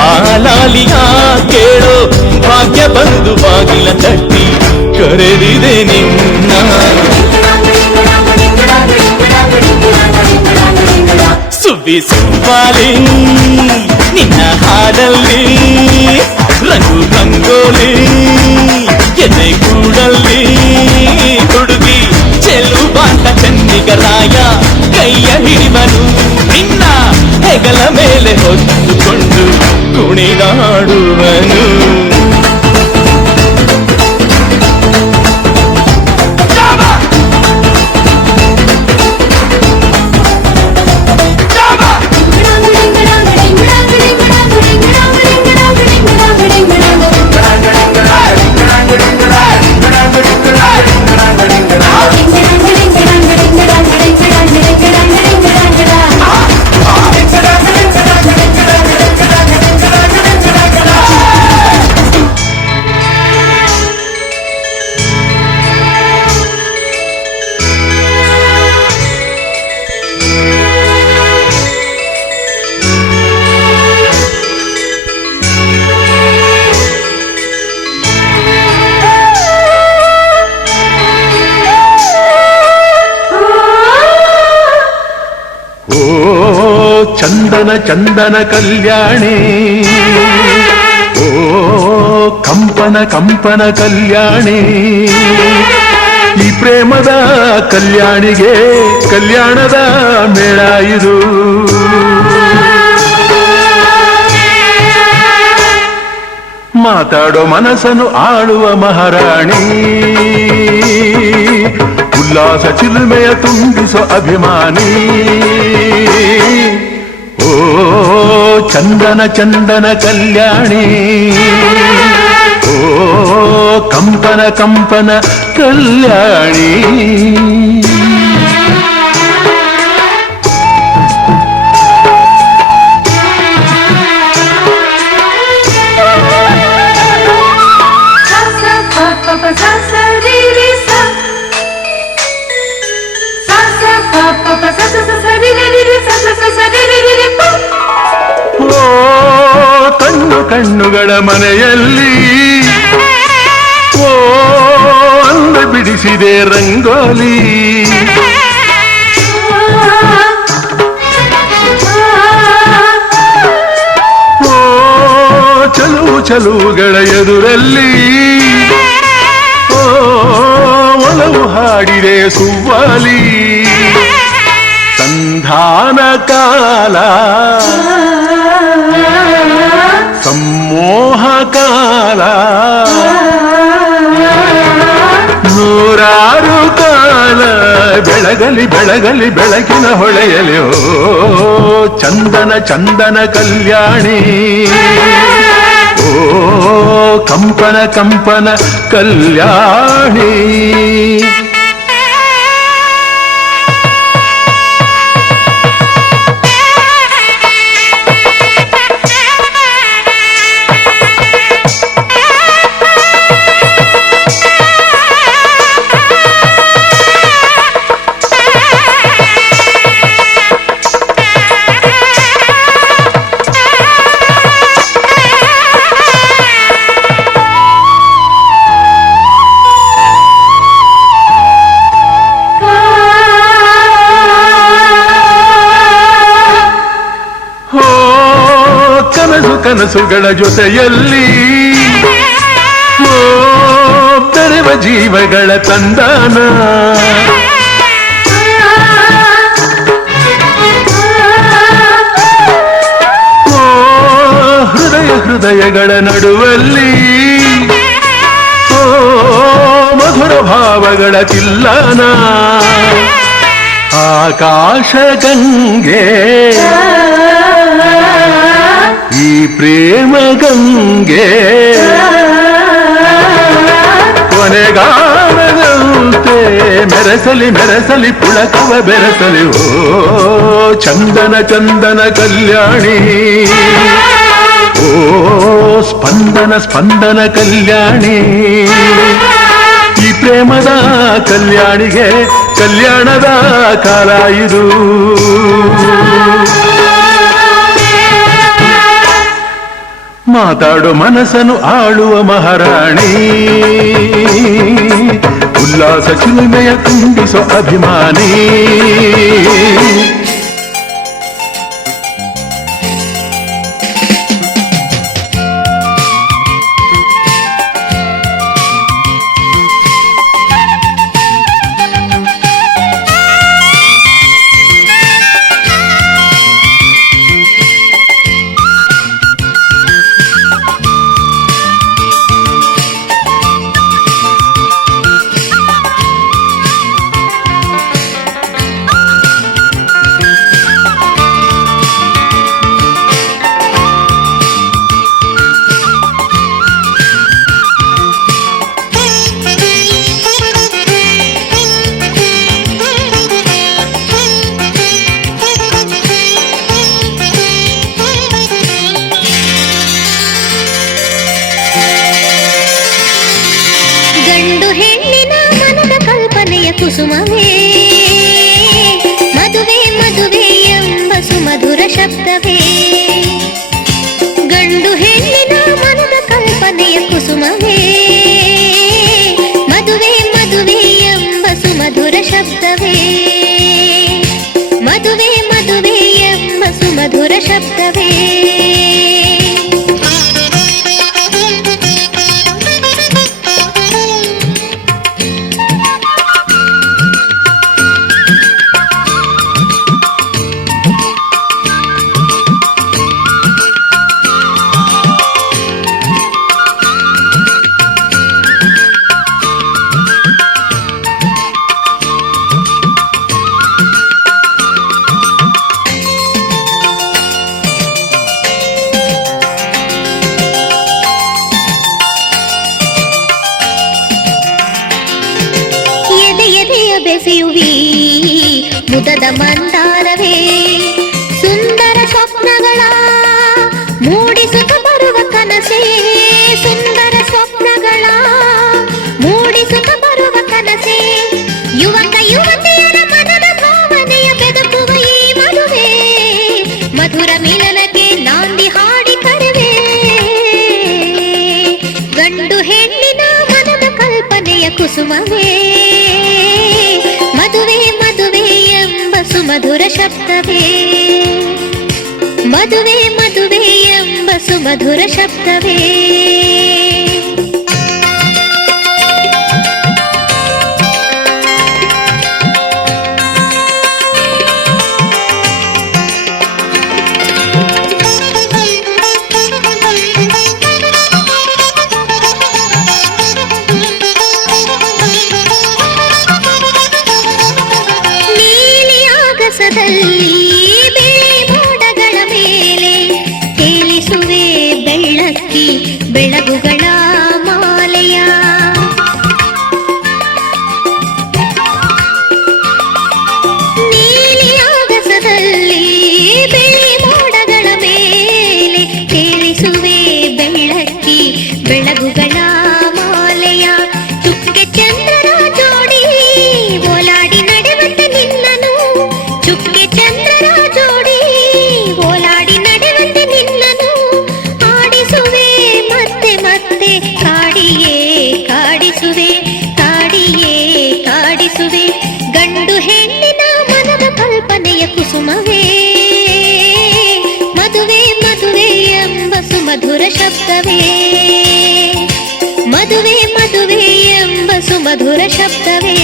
ಆ ಲಾಲಿಯ ಕೇಳೋ ಭಾಗ್ಯ ಬಂದು ಬಾಗಿಲ ತಟ್ಟಿ ಕರೆದಿದೆ ನಿನ್ನ ಸುಬಿ ಸುಬ್ಬಾಲಿ ನಿನ್ನ ಹಾಡಲ್ಲಿ ರಂಗು ರಂಗೋಲಿ ಎದೆ ಕೂಡಲ್ಲಿ ಹುಡುಗಿ ಚೆಲುವಾಟ ಚೆನ್ನಿಗರಾಯ ಕೈಯ ಹಿಡಿವನು ನಿನ್ನ ಹೆಗಲ ಮೇಲೆ ಹೊತ್ತುಕೊಂಡು ಕುಣಿದಾಡುವನು ಚಂದನ ಚಂದನ ಕಲ್ಯಾಣಿ ಓ ಕಂಪನ ಕಂಪನ ಕಲ್ಯಾಣಿ ಈ ಪ್ರೇಮದ ಕಲ್ಯಾಣಿಗೆ ಕಲ್ಯಾಣದ ಮೇಳ ಇದು ಮಾತಾಡೋ ಮನಸ್ಸನ್ನು ಆಳುವ ಮಹಾರಾಣಿ ಉಲ್ಲಾಸ ಚಿಲುಮೆಯ ತುಂಬಿಸೋ ಅಭಿಮಾನಿ ಓ ಚಂದನ ಚಂದನ ಕಲ್ಯಾಣಿ ಓ ಕಂಪನ ಕಂಪನ ಕಲ್ಯಾಣಿ ಓ ಕಣ್ಣು ಕಣ್ಣುಗಳ ಮನೆಯಲ್ಲಿ ಓ ಅಂದ ಬಿಡಿಸಿದೆ ರಂಗೋಲಿ ಓ ಚಲುವು ಚಲುವುಗಳ ಎದುರಲ್ಲಿ ಓ ಒಲವು ಹಾಡಿದೆ ಸುವ್ವಾಲಿ ಸಂಧಾನ ಕಾಲ ಸಮ್ಮೋಹ ಕಾಲ ನೂರಾರು ಕಾಲ ಬೆಳಗಲಿ ಬೆಳಗಲಿ ಬೆಳಕಿನ ಹೊಳೆಯಲಿ ಓ ಚಂದನ ಚಂದನ ಕಲ್ಯಾಣಿ ಓ ಕಂಪನ ಕಂಪನ ಕಲ್ಯಾಣಿ ಕನಸುಗಳ ಜೊತೆಯಲ್ಲಿ ಓ ಬೆರೆವ ಜೀವಗಳ ತಂದಾನ ಓ ಹೃದಯ ಹೃದಯಗಳ ನಡುವಲ್ಲಿ ಓ ಮಧುರ ಭಾವಗಳ ತಿಲ್ಲನ ಆಕಾಶ ಗಂಗೆ ಈ ಪ್ರೇಮ ಗಂಗೆ ಕೊನೆಗಾಲದಂತೆ ಮೆರೆಸಲಿ ಮೆರೆಸಲಿ ಪುಳಕವ ಬೆರೆಸಲಿ ಓ ಚಂದನ ಚಂದನ ಕಲ್ಯಾಣಿ ಓ ಸ್ಪಂದನ ಸ್ಪಂದನ ಕಲ್ಯಾಣಿ ಈ ಪ್ರೇಮದ ಕಲ್ಯಾಣಿಗೆ ಕಲ್ಯಾಣದ ಕಾಲ ಇದು ಮಾತಾಡು ಮನಸ್ಸನ್ನು ಆಳುವ ಮಹಾರಾಣಿ ಉಲ್ಲಾಸ ಚಿಲುಮೆಯ ತುಂಬಿಸೋ ಅಭಿಮಾನಿ ಕುಸುಮವೇ ಮದುವೆ ಮದುವೆ ಎಂಬ ಸುಮಧುರ ಶಬ್ದವೇ ಗಂಡು ಹೆಣ್ಣಿನ ಮನದ ಕಲ್ಪನೆಯ ಕುಸುಮವೇ ಮದುವೆ ಮದುವೆ ಎಂಬ ಸುಮಧುರ ಶಬ್ದವೇ ಮದುವೆ ಮದುವೆ ಎಂಬ ಸುಮಧುರ ಶಬ್ದವೇ ಬೆಸೆಯುವಿ ಮುದದ ಮಂದಾರವೇ ಸುಂದರ ಸ್ವಪ್ನಗಳ ಮೂಡಿಸುತ್ತ ಬರುವ ಕನಸೇ ಸುಂದರ ಸ್ವಪ್ನಗಳ ಮೂಡಿಸುತ್ತ ಬರುವ ಕನಸೇ ಯುವಕ ಯುವತಿಯರ ಮನದ ಭಾವನೆಯ ಕುಸುಮವೇ ಮದುವೆ ಮದುವೆ ಎಂಬ ಸುಮಧುರ ಶಬ್ದವೇ ಮದುವೆ ಮದುವೆ ಎಂಬ ಸುಮಧುರ ಶಬ್ದವೇ ನೀಲಿ ಆಗಸದಲ್ಲಿ ಬಿಳಿ ಮೋಡಗಳ ಮೇಲೆ ತೇಲಿಸುವೆ ಬೆಳ್ಳಕ್ಕಿ ಬೆಳಗುಗಳ ಮಾಲೆಯ ನೀಲಿ ಆಗಸದಲ್ಲಿ ಬಿಳಿ ಮೋಡಗಳ ಮೇಲೆ ತೇಲಿಸುವೆ ಬೆಳ್ಳಕ್ಕಿ ಬೆಳಗುಗಳ ಮಾಲೆಯ ಚುಕ್ಕೆ ಚಂದ್ರರ ಜೋಡಿ ಓಲಾಡಿ ನಡೆವಂತೆ ನಿನ್ನನು ಚುಕ್ಕೆ ಚಂದ್ರರ ಜೋಡಿ ಓಲಾಡಿ ನಡೆವಂತೆ ನಿನ್ನನು ಆಡಿಸುವೆ ಮತ್ತೆ ಮತ್ತೆ ಕಾಡಿಯೇ ಕಾಡಿಸುವೆ ಕಾಡಿಯೇ ಕಾಡಿಸುವೆ ಗಂಡು ಹೆಣ್ಣಿನ ಮನದ ಕಲ್ಪನೆಯ ಕುಸುಮವೇ ಮದುವೆ ಮದುವೆ ಎಂಬ ಸುಮಧುರ ಶಬ್ದವೇ ಮದುವೆ ಮದುವೆ ಎಂಬ ಸುಮಧುರ ಶಬ್ದವೇ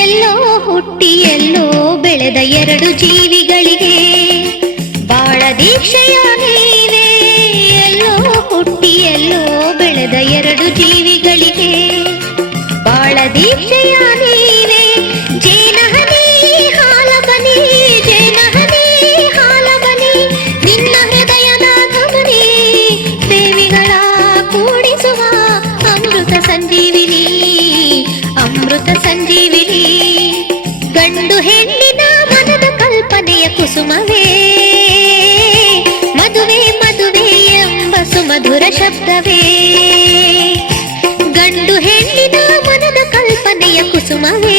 ಎಲ್ಲೋ ಹುಟ್ಟಿ ಎಲ್ಲೋ ಬೆಳೆದ ಎರಡು ಜೀವಿಗಳಿಗೆ ಬಾಳ ದೀಕ್ಷೆಯ ನೀನೇ ಎಲ್ಲೋ ಹುಟ್ಟಿ ಎಲ್ಲೋ ಬೆಳೆದ ಎರಡು ಜೀವಿಗಳಿಗೆ ಬಾಳ ದೀಕ್ಷೆಯ ನೀನೇ ಜೇನಹನಿ ಹಾಲಬನಿ ಜೇನಹನಿ ಹಾಲಬನಿ ನಿನ್ನ ಹೃದಯದ ಧಮನಿ ದೇವಿಗಳ ಕೂಡಿಸುವ ಅಮೃತ ಸಂಜೀವಿನಿ ಅಮೃತ ಸಂಜೀವಿನಿ ಗಂಡು ಹೆಣ್ಣಿನ ಮನದ ಕಲ್ಪನೆಯ ಕುಸುಮವೇ ಮದುವೆ ಮದುವೆ ಎಂಬ ಸುಮಧುರ ಶಬ್ದವೇ ಗಂಡು ಹೆಣ್ಣಿನ ಮನದ ಕಲ್ಪನೆಯ ಕುಸುಮವೇ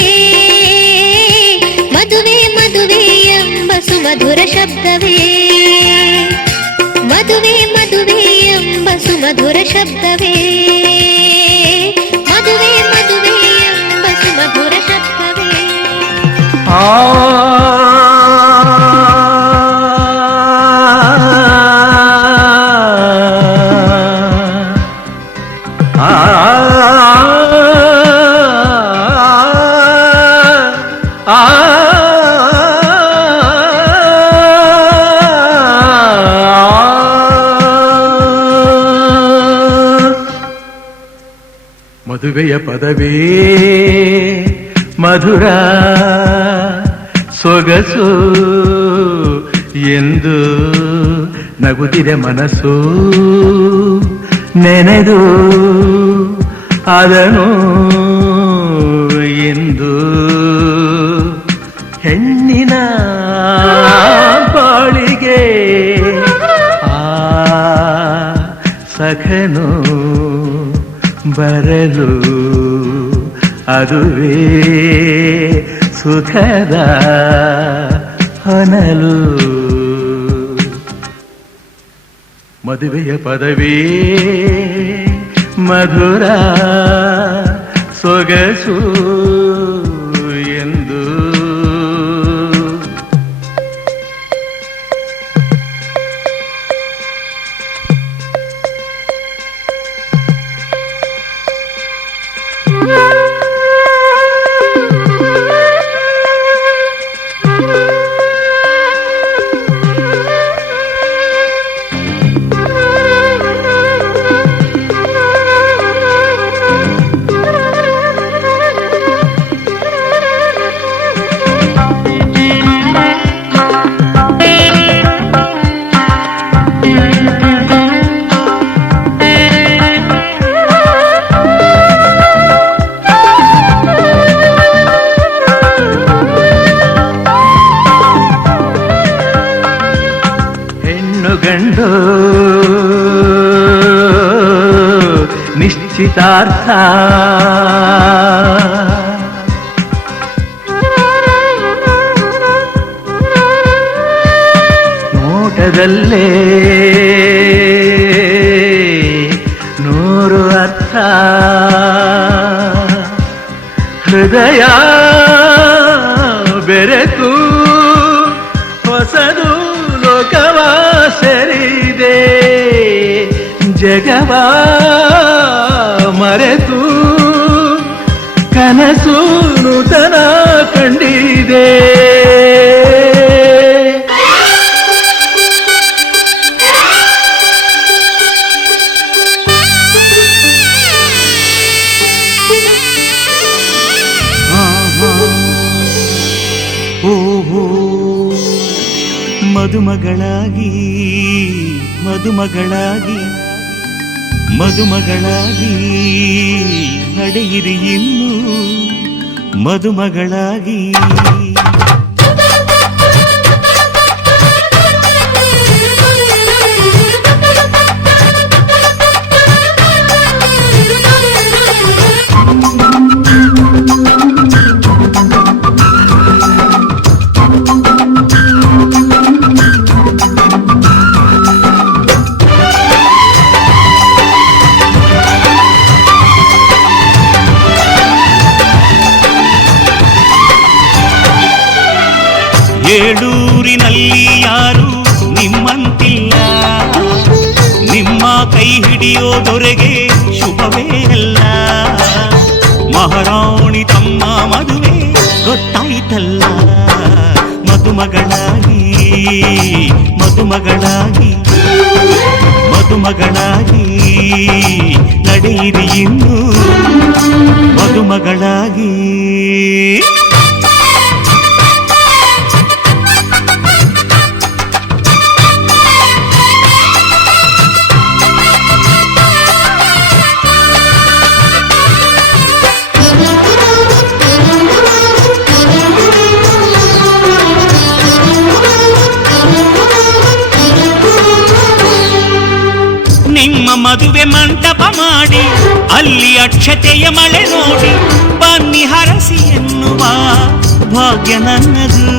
ಮದುವೆ ಮದುವೆ ಎಂಬ ಸುಮಧುರ ಶಬ್ದವೇ ಮದುವೆ ಮದುವೆ ಎಂಬ ಸುಮಧುರ ಶಬ್ದವೇ ಮದುವೆ ಮದುವೆ ಎಂಬ ಸುಮಧುರ ಶಬ್ದವೇ ಮದುವೆಯ ಪದವೇ ಮಧುರ ಸೊಗಸು ಎಂದು ನಗುತ್ತಿದೆ ಮನಸ್ಸು ನೆನೆದು ಅದನು ಎಂದು ಹೆಣ್ಣಿನ ಬಾಳಿಗೆ ಆ ಸಖನು ಬರಲು ಅದುವೇ ಸುಖದ ಹೊನಲು ಮದುವೆಯ ಪದವೇ ಮಧುರ ಸೊಗಸು ಎಂದು ನಿಶ್ಚಿತಾರ್ಥ. ನೋಟದಲ್ಲೇ ನೂರು ಅರ್ಥ, ಹೃದಯ ಬೆರೆತು ಹೊಸದು ಲೋಕವ ಸೇರಿದೆ, ಜಗವ ಮರೆತು ಕನಸು ನೂತನ ಕಂಡಿದೆ. ಓಹೋ ಮದುಮಗಳಾಗಿ ಮದುಮಗಳಾಗಿ ಮದುಮಗಳಾಗಿ ನಡೆಯಿರಿ ಇನ್ನು ಮದುಮಗಳಾಗಿ. ಏಳೂರಿನಲ್ಲಿ ಯಾರು ನಿಮ್ಮಂತಿಲ್ಲ, ನಿಮ್ಮ ಕೈ ಹಿಡಿಯೋದೊರೆಗೆ ಶುಭವೇ ಅಲ್ಲ. ಮಹಾರಾಣಿ ತಮ್ಮ ಮದುವೆ ಗೊತ್ತಾಯ್ತಲ್ಲ, ಮದುಮಗಳಾಗಿ ಮದುಮಗಳಾಗಿ ಮದುಮಗಳಾಗಿ ನಡೆಯಿರಿ ಇನ್ನು ಮದುಮಗಳಾಗಿ. ಮದುವೆ ಮಂಟಪ ಮಾಡಿ ಅಲ್ಲಿ ಅಕ್ಷತೆಯ ಮಳೆ ನೋಡಿ ಬನ್ನಿ ಹರಸಿ ಎನ್ನುವ ಭಾಗ್ಯ ನನ್ನದು,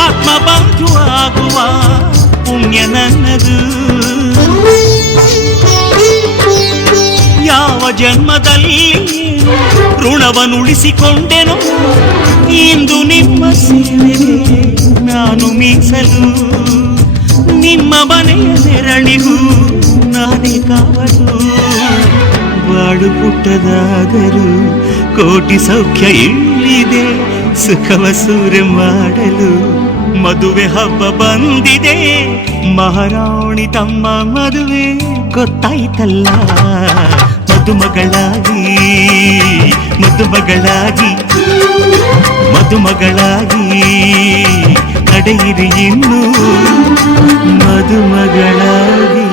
ಆತ್ಮ ಬಂಧು ಆಗುವ ಪುಣ್ಯ ನನ್ನದು. ಯಾವ ಜನ್ಮದಲ್ಲಿ ಋಣವನ್ನುಳಿಸಿಕೊಂಡೆನೋ ಇಂದು ನಿಮ್ಮ ಸೇವೆಗೆ ನಾನು ಮೀಸಲು. ನಿಮ್ಮ ಮನೆಯ ನೆರಳಿಗೂ ನಾನೇ ಕಾವಲು, ಬಾಡು ಪುಟ್ಟದಾದರೂ ಕೋಟಿ ಸೌಖ್ಯ ಇಲ್ಲಿದೆ, ಸುಖವ ಸೂರೆ ಮಾಡಲು ಮದುವೆ ಹಬ್ಬ ಬಂದಿದೆ. ಮಹಾರಾಣಿ ತಮ್ಮ ಮದುವೆ ಗೊತ್ತಾಯ್ತಲ್ಲ, ಮದುಮಗಳಾಗಿ ಮದುಮಗಳಾಗಿ ಮದುಮಗಳಾಗಿ ನಡೆಯಿರಿ ಇನ್ನು ಮದುಮಗಳಾಗಿ.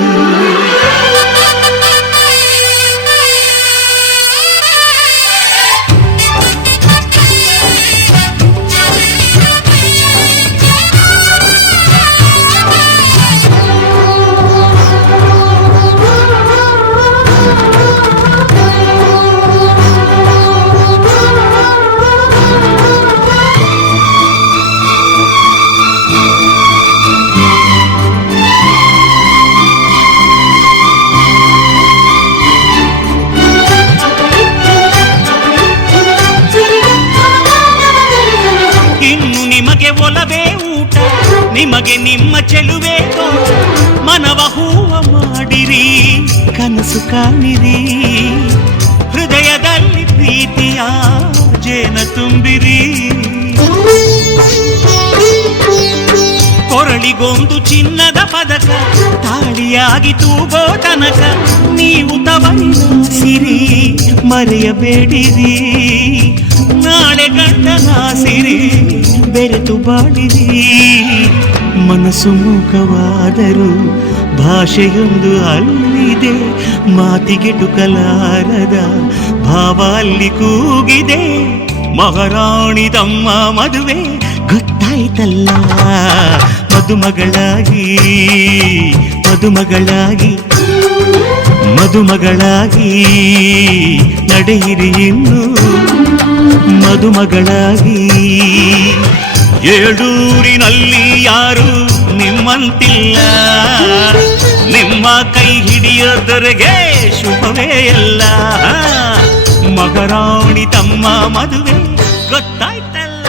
ನಿಮಗೆ ನಿಮ್ಮ ಚೆಲುವೆ ತೋಟ, ಮನವ ಹೂವ ಮಾಡಿರಿ ಕನಸು ಕಾಣಿರಿ, ಹೃದಯದಲ್ಲಿ ಪ್ರೀತಿಯ ಜೇನ ತುಂಬಿರಿ. ಕೊರಳಿಗೊಂದು ಚಿನ್ನದ ಪದಕ ತಾಳಿಯಾಗಿ ತೂಗೋ ತನಕ ನೀವು ತವರಿಸಿರಿ ಮರೆಯಬೇಡಿರಿ. ನಾಳೆ ಗಂಡನಾಸಿರಿ ಬೆರೆತು ಬಾಳಿರಿ. ಮನಸ್ಸು ಮೂಕವಾದರೂ ಭಾಷೆಯೊಂದು ಅಲ್ಲಿದೆ, ಮಾತಿಗೆಟುಕಲಾರದ ಭಾವ ಅಲ್ಲಿ ಕೂಗಿದೆ. ಮಹಾರಾಣಿ ತಮ್ಮ ಮದುವೆ ಗೊತ್ತಾಯ್ತಲ್ಲ, ಮದುಮಗಳಾಗಿ ಮದುಮಗಳಾಗಿ ಮದುಮಗಳಾಗಿ ನಡೆಯಿರಿ ಇನ್ನು ಮದುಮಗಳಾಗಿ. ಏಳೂರಿನಲ್ಲಿ ಯಾರು ನಿಮ್ಮಂತಿಲ್ಲ, ನಿಮ್ಮ ಕೈ ಹಿಡಿಯೋದರೆಗೆ ಶುಭವೇ ಎಲ್ಲ. ಮಗರಾಣಿ ತಮ್ಮ ಮದುವೆ ಗೊತ್ತಾಯ್ತಲ್ಲ.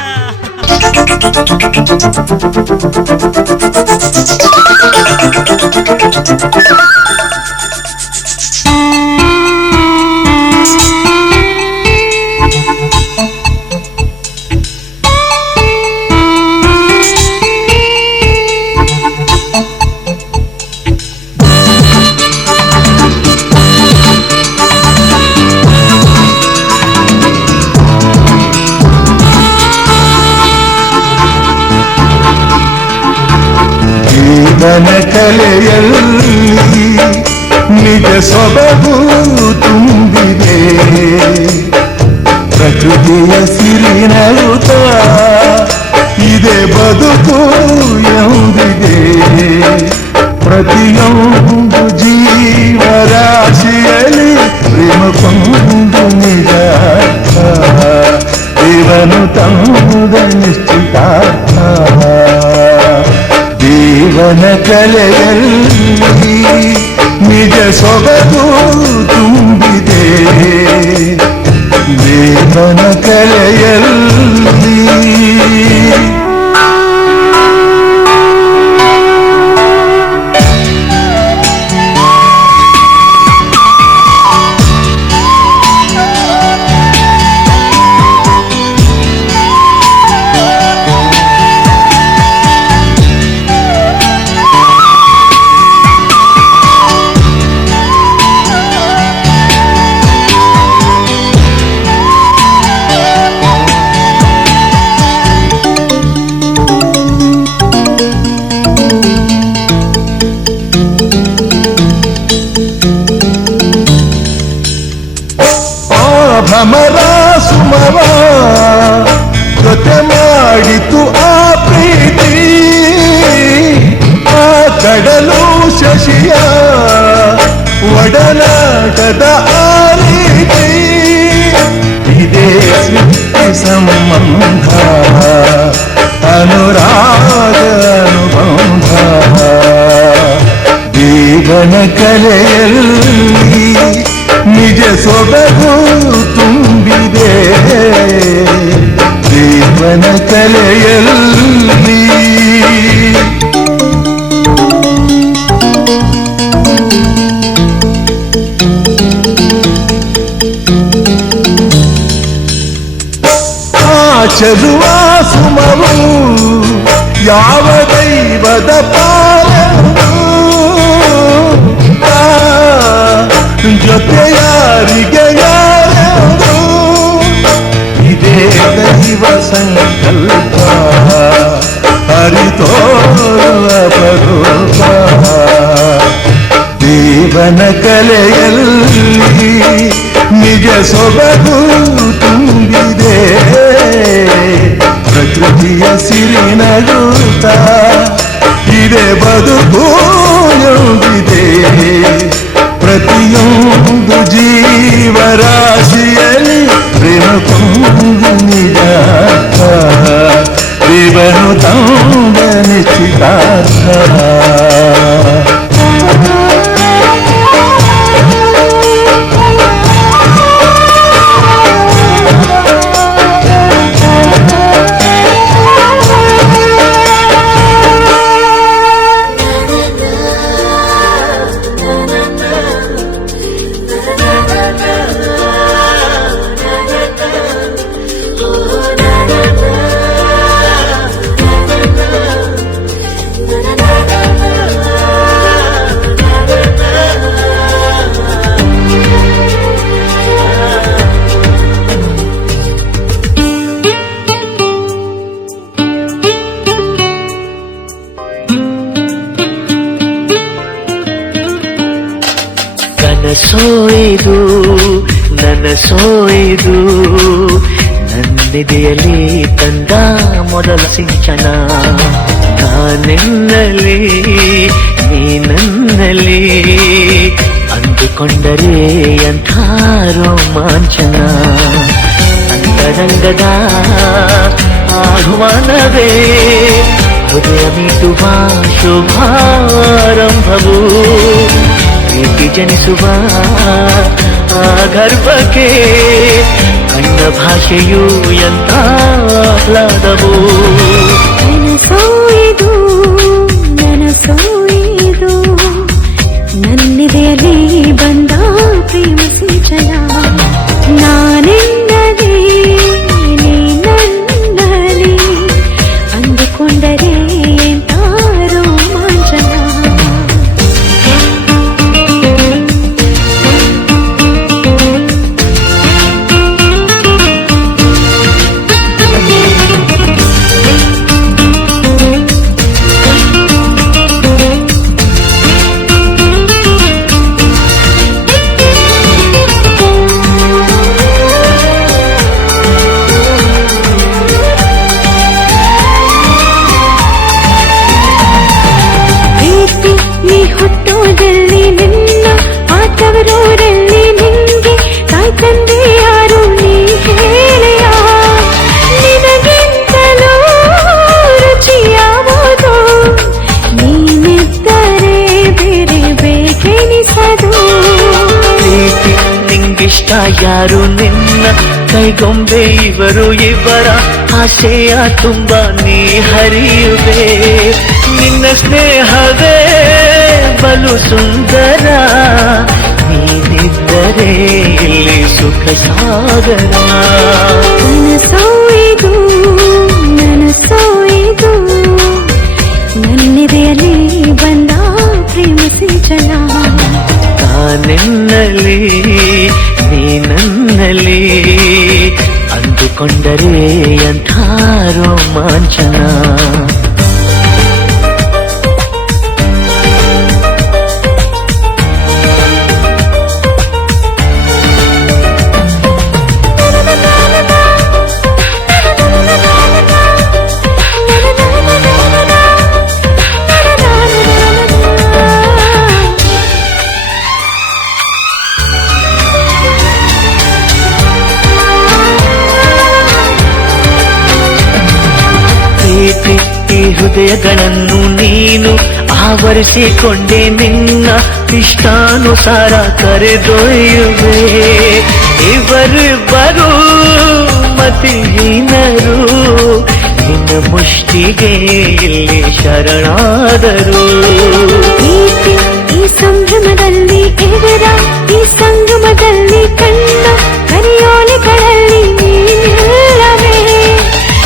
ಜೀವನ ಕಲೆಯಲ್ಲಿ ನಿಜ ಸೊಬಗು ತುಂಬಿದೆ, ಪ್ರಕೃತಿಯ ಸಿರಿನರುತ ಇದೆ ಬದುಕು ಎಂದಿದೆ. ಪ್ರತಿಯೊಂದು ಜೀವರಾಶಿಯಲ್ಲಿ ಪ್ರೇಮ ಕೊಂದು ನಿಜ ದೇವನು ತಂದ ನಿಶ್ಚಿತಾರ್ಥ. ಜೀವನ ಕಲೆಯಲ್ಲಿ ನಿಜ ಸೊಬಗು ತುಂಬಿದೆ, ಜೀವನ ಕಲೆಯಲ್ಲಿ. ಭ್ರಮರ ಸುಮವ ಜೊತೆ ಮಾಡಿತು ಆ ಪ್ರೀತಿ, ಆ ಕಡಲು ಶಶಿಯ ಒಡನಾಟದ ಆ ರೀತಿ. ಇದೇ ಸೃಷ್ಟಿ ಸಂಬಂಧ ಅನುರಾಗ ಅನುಬಂಧ. ಜೀವನ ಕಲೆಯಲ್ಲಿ ನಿಜ ಸೊಬಗು ತುಂಬಿದೆ, ಜೀವನ ಕಲೆಯಲ್ಲಿ. ಆ ಚಲುವ ಸುಮವು ಯಾವ ದೈವದ ಪಾಲನು, ಜೊತೆ ಯಾರಿಗೆ ಯಾರು ಇದೇ ದೈವ ಸಂಕಲ್ಪ. ಹರಿತೋರುವ ಪರೂಪ ಜೀವನ ಕಲೆಯಲ್ಲಿ ನಿಜ ಸೊಬಗು ತುಂಬಿದೆ, ಪ್ರಕೃತಿಯ ಸಿರಿನಡುತ್ತ ಇದೆ ಬದುಕು ಎಂದಿದೆ. ಪ್ರತಿಯೊಂದು ಜೀವರಾಶಿಯಲ್ಲಿ ಪ್ರೇಮ ಕೊಂದು ನಿಜ ದೇವನು ತಂದ ನಿಶ್ಚಿತಾರ್ಥ. ಸೋಯಿದು ನನ್ನ ಸೋಯಿದು ನನ್ನೆದೆಯಲ್ಲಿ ತಂದ ಮೊದಲ ಸಿಂಚನ. ನಾನೆನ್ನಲಿ ನೀ ನನ್ನಲ್ಲಿ ಅಂದುಕೊಂಡರೆ ಎಂಥ ರೋಮಾಂಚನ ಅಂತರಂಗದ ಆಹ್ವಾನವೇ ಹೃದಯ ಮೀಟುವ ಶುಭಾರಂಭವು ಪ್ರೀತಿ ಜನಿಸುವ ಆ ಗರ್ಭಕ್ಕೆ ಕಣ್ಣ ಭಾಷೆಯು ಎಂಥ ಆಹ್ಲಾದವು ನನಸೋಯಿದು ನನಸೋಯಿದು ನನ್ನೆದೆಯಲ್ಲಿ ಬಂದ ಪ್ರೇಮ ಸಿಂಚನ ನಾನೆನ್ನದೆ ನೀ ನನ್ನಲ್ಲಿ ಅಂದುಕೊಂಡರೆ ಎಂಥ ರೋಮಾಂಚನ ಹುಟ್ಟೋದಲ್ಲಿ ನಿನ್ನ ಆತವರೋರಲ್ಲಿ ನಿಂಗೆ ತಾಯಿ ತಂದೆ ಯಾರು ನೀ ಹೇಳೆಯ ನಿನಗಿಂತಲೂ ರುಚಿಯಾವುದು ನೀನಿದ್ದರೆ ಬೇರೆ ಬೇಕೆನಿಸದು ಪ್ರೀತಿ ನಿಂಗಿಷ್ಟ ಯಾರು ನಿನ್ನ ಕೈಗೊಂಬೆ ಇವರು ಇವರ ಆಸೆಯ ತುಂಬ ನೀ ಹರಿಯುವೆ ನಿನ್ನ ಸ್ನೇಹವೇ ಬಲು ಸುಂದರ ನೀನಿದ್ದರೆ ಇಲ್ಲಿ ಸುಖ ಸಾಗರ ನನಸೋಯಿದು ನನಸೋಯಿದು ನನ್ನೆದೆಯಲ್ಲಿ ಬಂದ ಪ್ರೇಮ ಸಿಂಚನ ನಾನೆನ್ನಲಿ ನೀ ನನ್ನಲ್ಲಿ ಅಂದುಕೊಂಡರೆ ಎಂಥ ರೋಮಾಂಚನ ಈ ಹೃದಯಗಳನ್ನು ನೀನು ಆವರಿಸಿಕೊಂಡೆ ನಿನ್ನ ಇಷ್ಟಾನುಸಾರ ಕರೆದೊಯ್ಯುವೆ ಇವರಿಬ್ಬರು ಮತಿಹೀನರು ನಿನ್ನ ಮುಷ್ಟಿಗೆ ಇಲ್ಲಿ ಶರಣಾದರು ಈ ಸಂಭ್ರಮದಲ್ಲಿ ಎದುರ ಈ ಸಂಗಮದಲ್ಲಿ ಕಣ್ಣ ಕರಿಯೋಲೆಗಳಲ್ಲಿ ನೀನಿಲ್ಲವೇ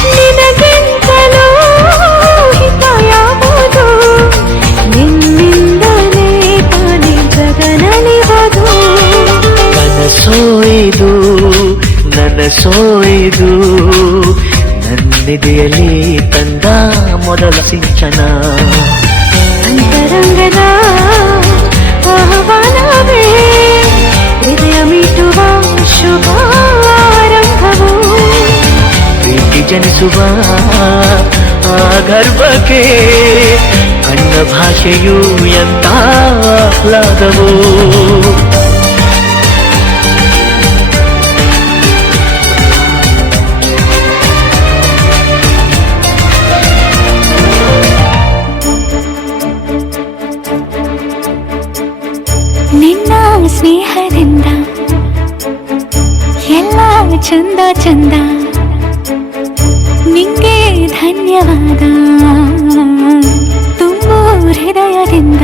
ನಿನಗಿಂತಲೂ ಹಿತಯಾವುದು ನಿನ್ನಿಂದಲೇ ತಾನೇ ಜಗನಲಿವುದು ನನಸೋಯಿದು ನನಸೋಯಿದು ನನ್ನೆದೆಯಲ್ಲಿ ತಂದ ಮೊದಲ ಸಿಂಚನ ಅಂತರಂಗದ ಆಹ್ವಾನವೇ ಹೃದಯ ಮೀಟುವ ಶುಭಾರಂಭವು ಪ್ರೀತಿ ಜನಿಸುವ ಆ ಗರ್ಭಕ್ಕೆ ಕಣ್ಣ ಭಾಷೆಯು ಎಂಥ ಆಹ್ಲಾದವು ನಿನ್ನ ಸ್ನೇಹದಿಂದ ಎಲ್ಲ ಚಂದ ಚಂದ ನಿಂಗೆ ಧನ್ಯವಾದ ತುಂಬು ಹೃದಯದಿಂದ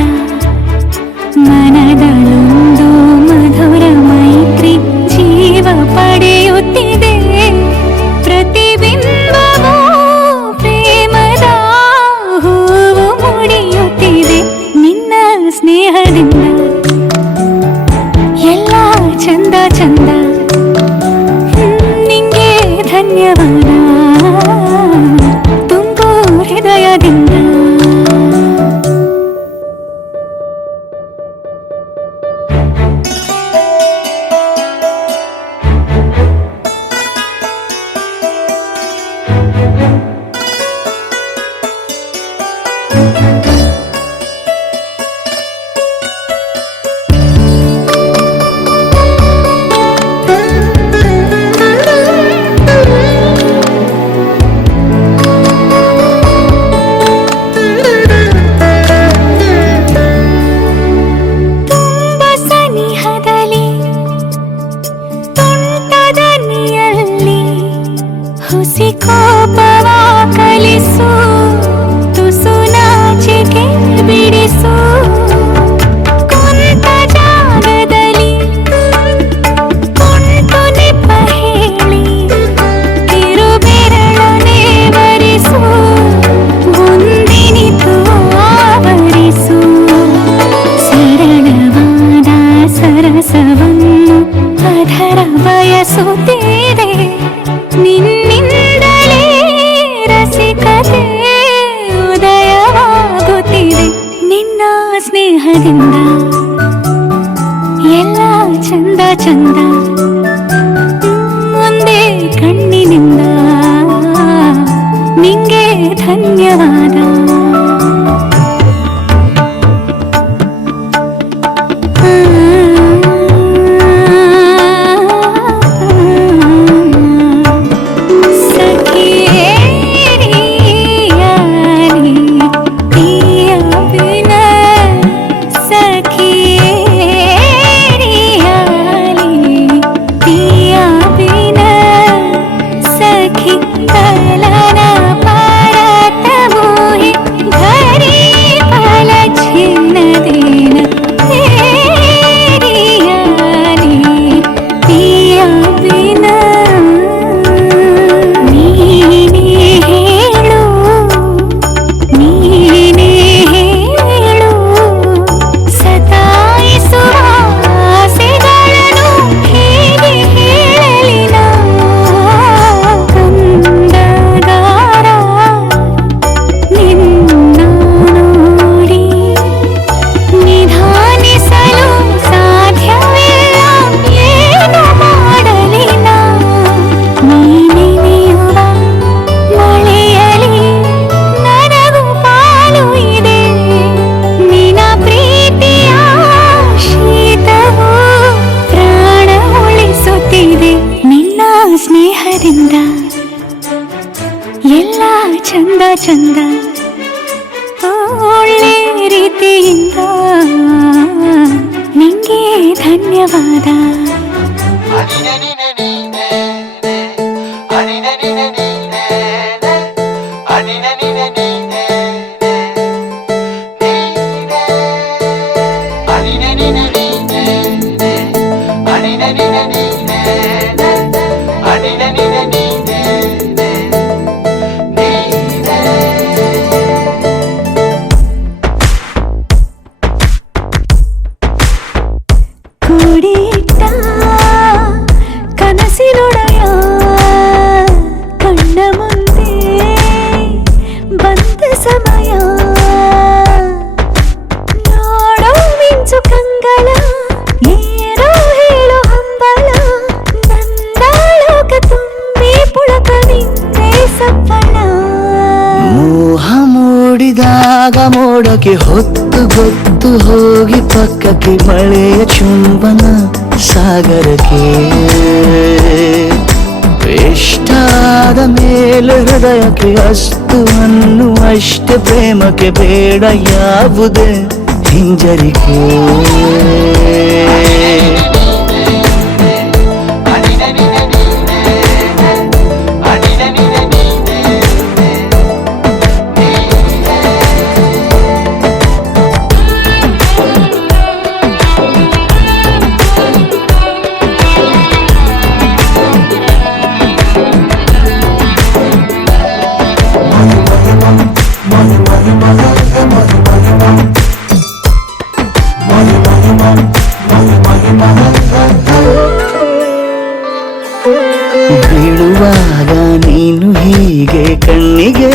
ಮನದಲ್ಲೊಂದು ಮಧುರ ಮೈತ್ರಿ ಜೀವ ಪಡೆಯುತ್ತಿದೆ ಪ್ರತಿಬಿಂಬವೂ ಪ್ರೇಮದ ಹೂವು ಮುಡಿಯುತ್ತಿದೆ ನಿನ್ನ ಸ್ನೇಹದಿಂದ ಎಲ್ಲ ಚಂದ ಚಂದ ನಿಂಗೆ ಧನ್ಯವಾದ ತುಂಬು ಹೃದಯದಿಂದ ಇನ್ನು ಅದರ ಬಯಸುತ್ತಿದೆ ನಿನ್ನಿಂದಲೇ ರಸಿಕತೆ ಉದಯವಾಗುತ್ತಿದೆ ನಿನ್ನ ಸ್ನೇಹದಿಂದ ಎಲ್ಲ ಚಂದ ಚಂದ ಒಂದೇ ಕಣ್ಣಿನಿಂದ ನಿಂಗೆ ಧನ್ಯವಾದ ಸ್ನೇಹದಿಂದ ಎಲ್ಲ ಚಂದ ಚಂದ ಒಳ್ಳೆ ರೀತಿಯಿಂದ ನಿಂಗೆ ಧನ್ಯವಾದ ಕೂಡಿಟ್ಟ ಕನಸಿನೊಡೆಯ ಕಣ್ಣ ಮುಂದೆ ಬಂದ ಸಮಯ ನೋಡೋ ಮಿಂಚು ಕಂಗಳ ಏನೋ ಹೇಳೋ ಹಂಬಲ ನಂದಾಳೋಕ ತುಂಬಿ ಪುಳಕ ನಿಂತೆ ಸಪ್ಪಳ ಮೋಹ ಮೂಡಿದಾಗ ಮೋಡಕ್ಕೆ ಹೊತ್ತು ಗೊತ್ತು ಹೋಗಿ ಪಕ್ಕಕ್ಕೆ ಮಳೆಯ ಚುಂಬನ ಸಾಗರಕ್ಕೆ ಇಷ್ಟಾದ ಮೇಲೆ ಹೃದಯಕ್ಕೆ ಅಸ್ತು ಅನ್ನುವಷ್ಟೇ ಪ್ರೇಮಕ್ಕೆ ಬೇಡ ಯಾವುದೇ ಹಿಂಜರಿಕೆ ಬೀಳುವಾಗ ನೀನು ಹೀಗೆ ಕಣ್ಣಿಗೆ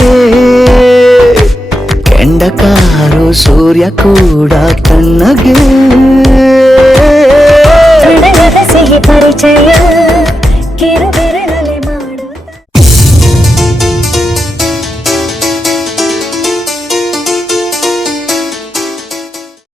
ಕೆಂಡ ಕಾರು ಸೂರ್ಯ ಕೂಡ ತಣ್ಣಗೆ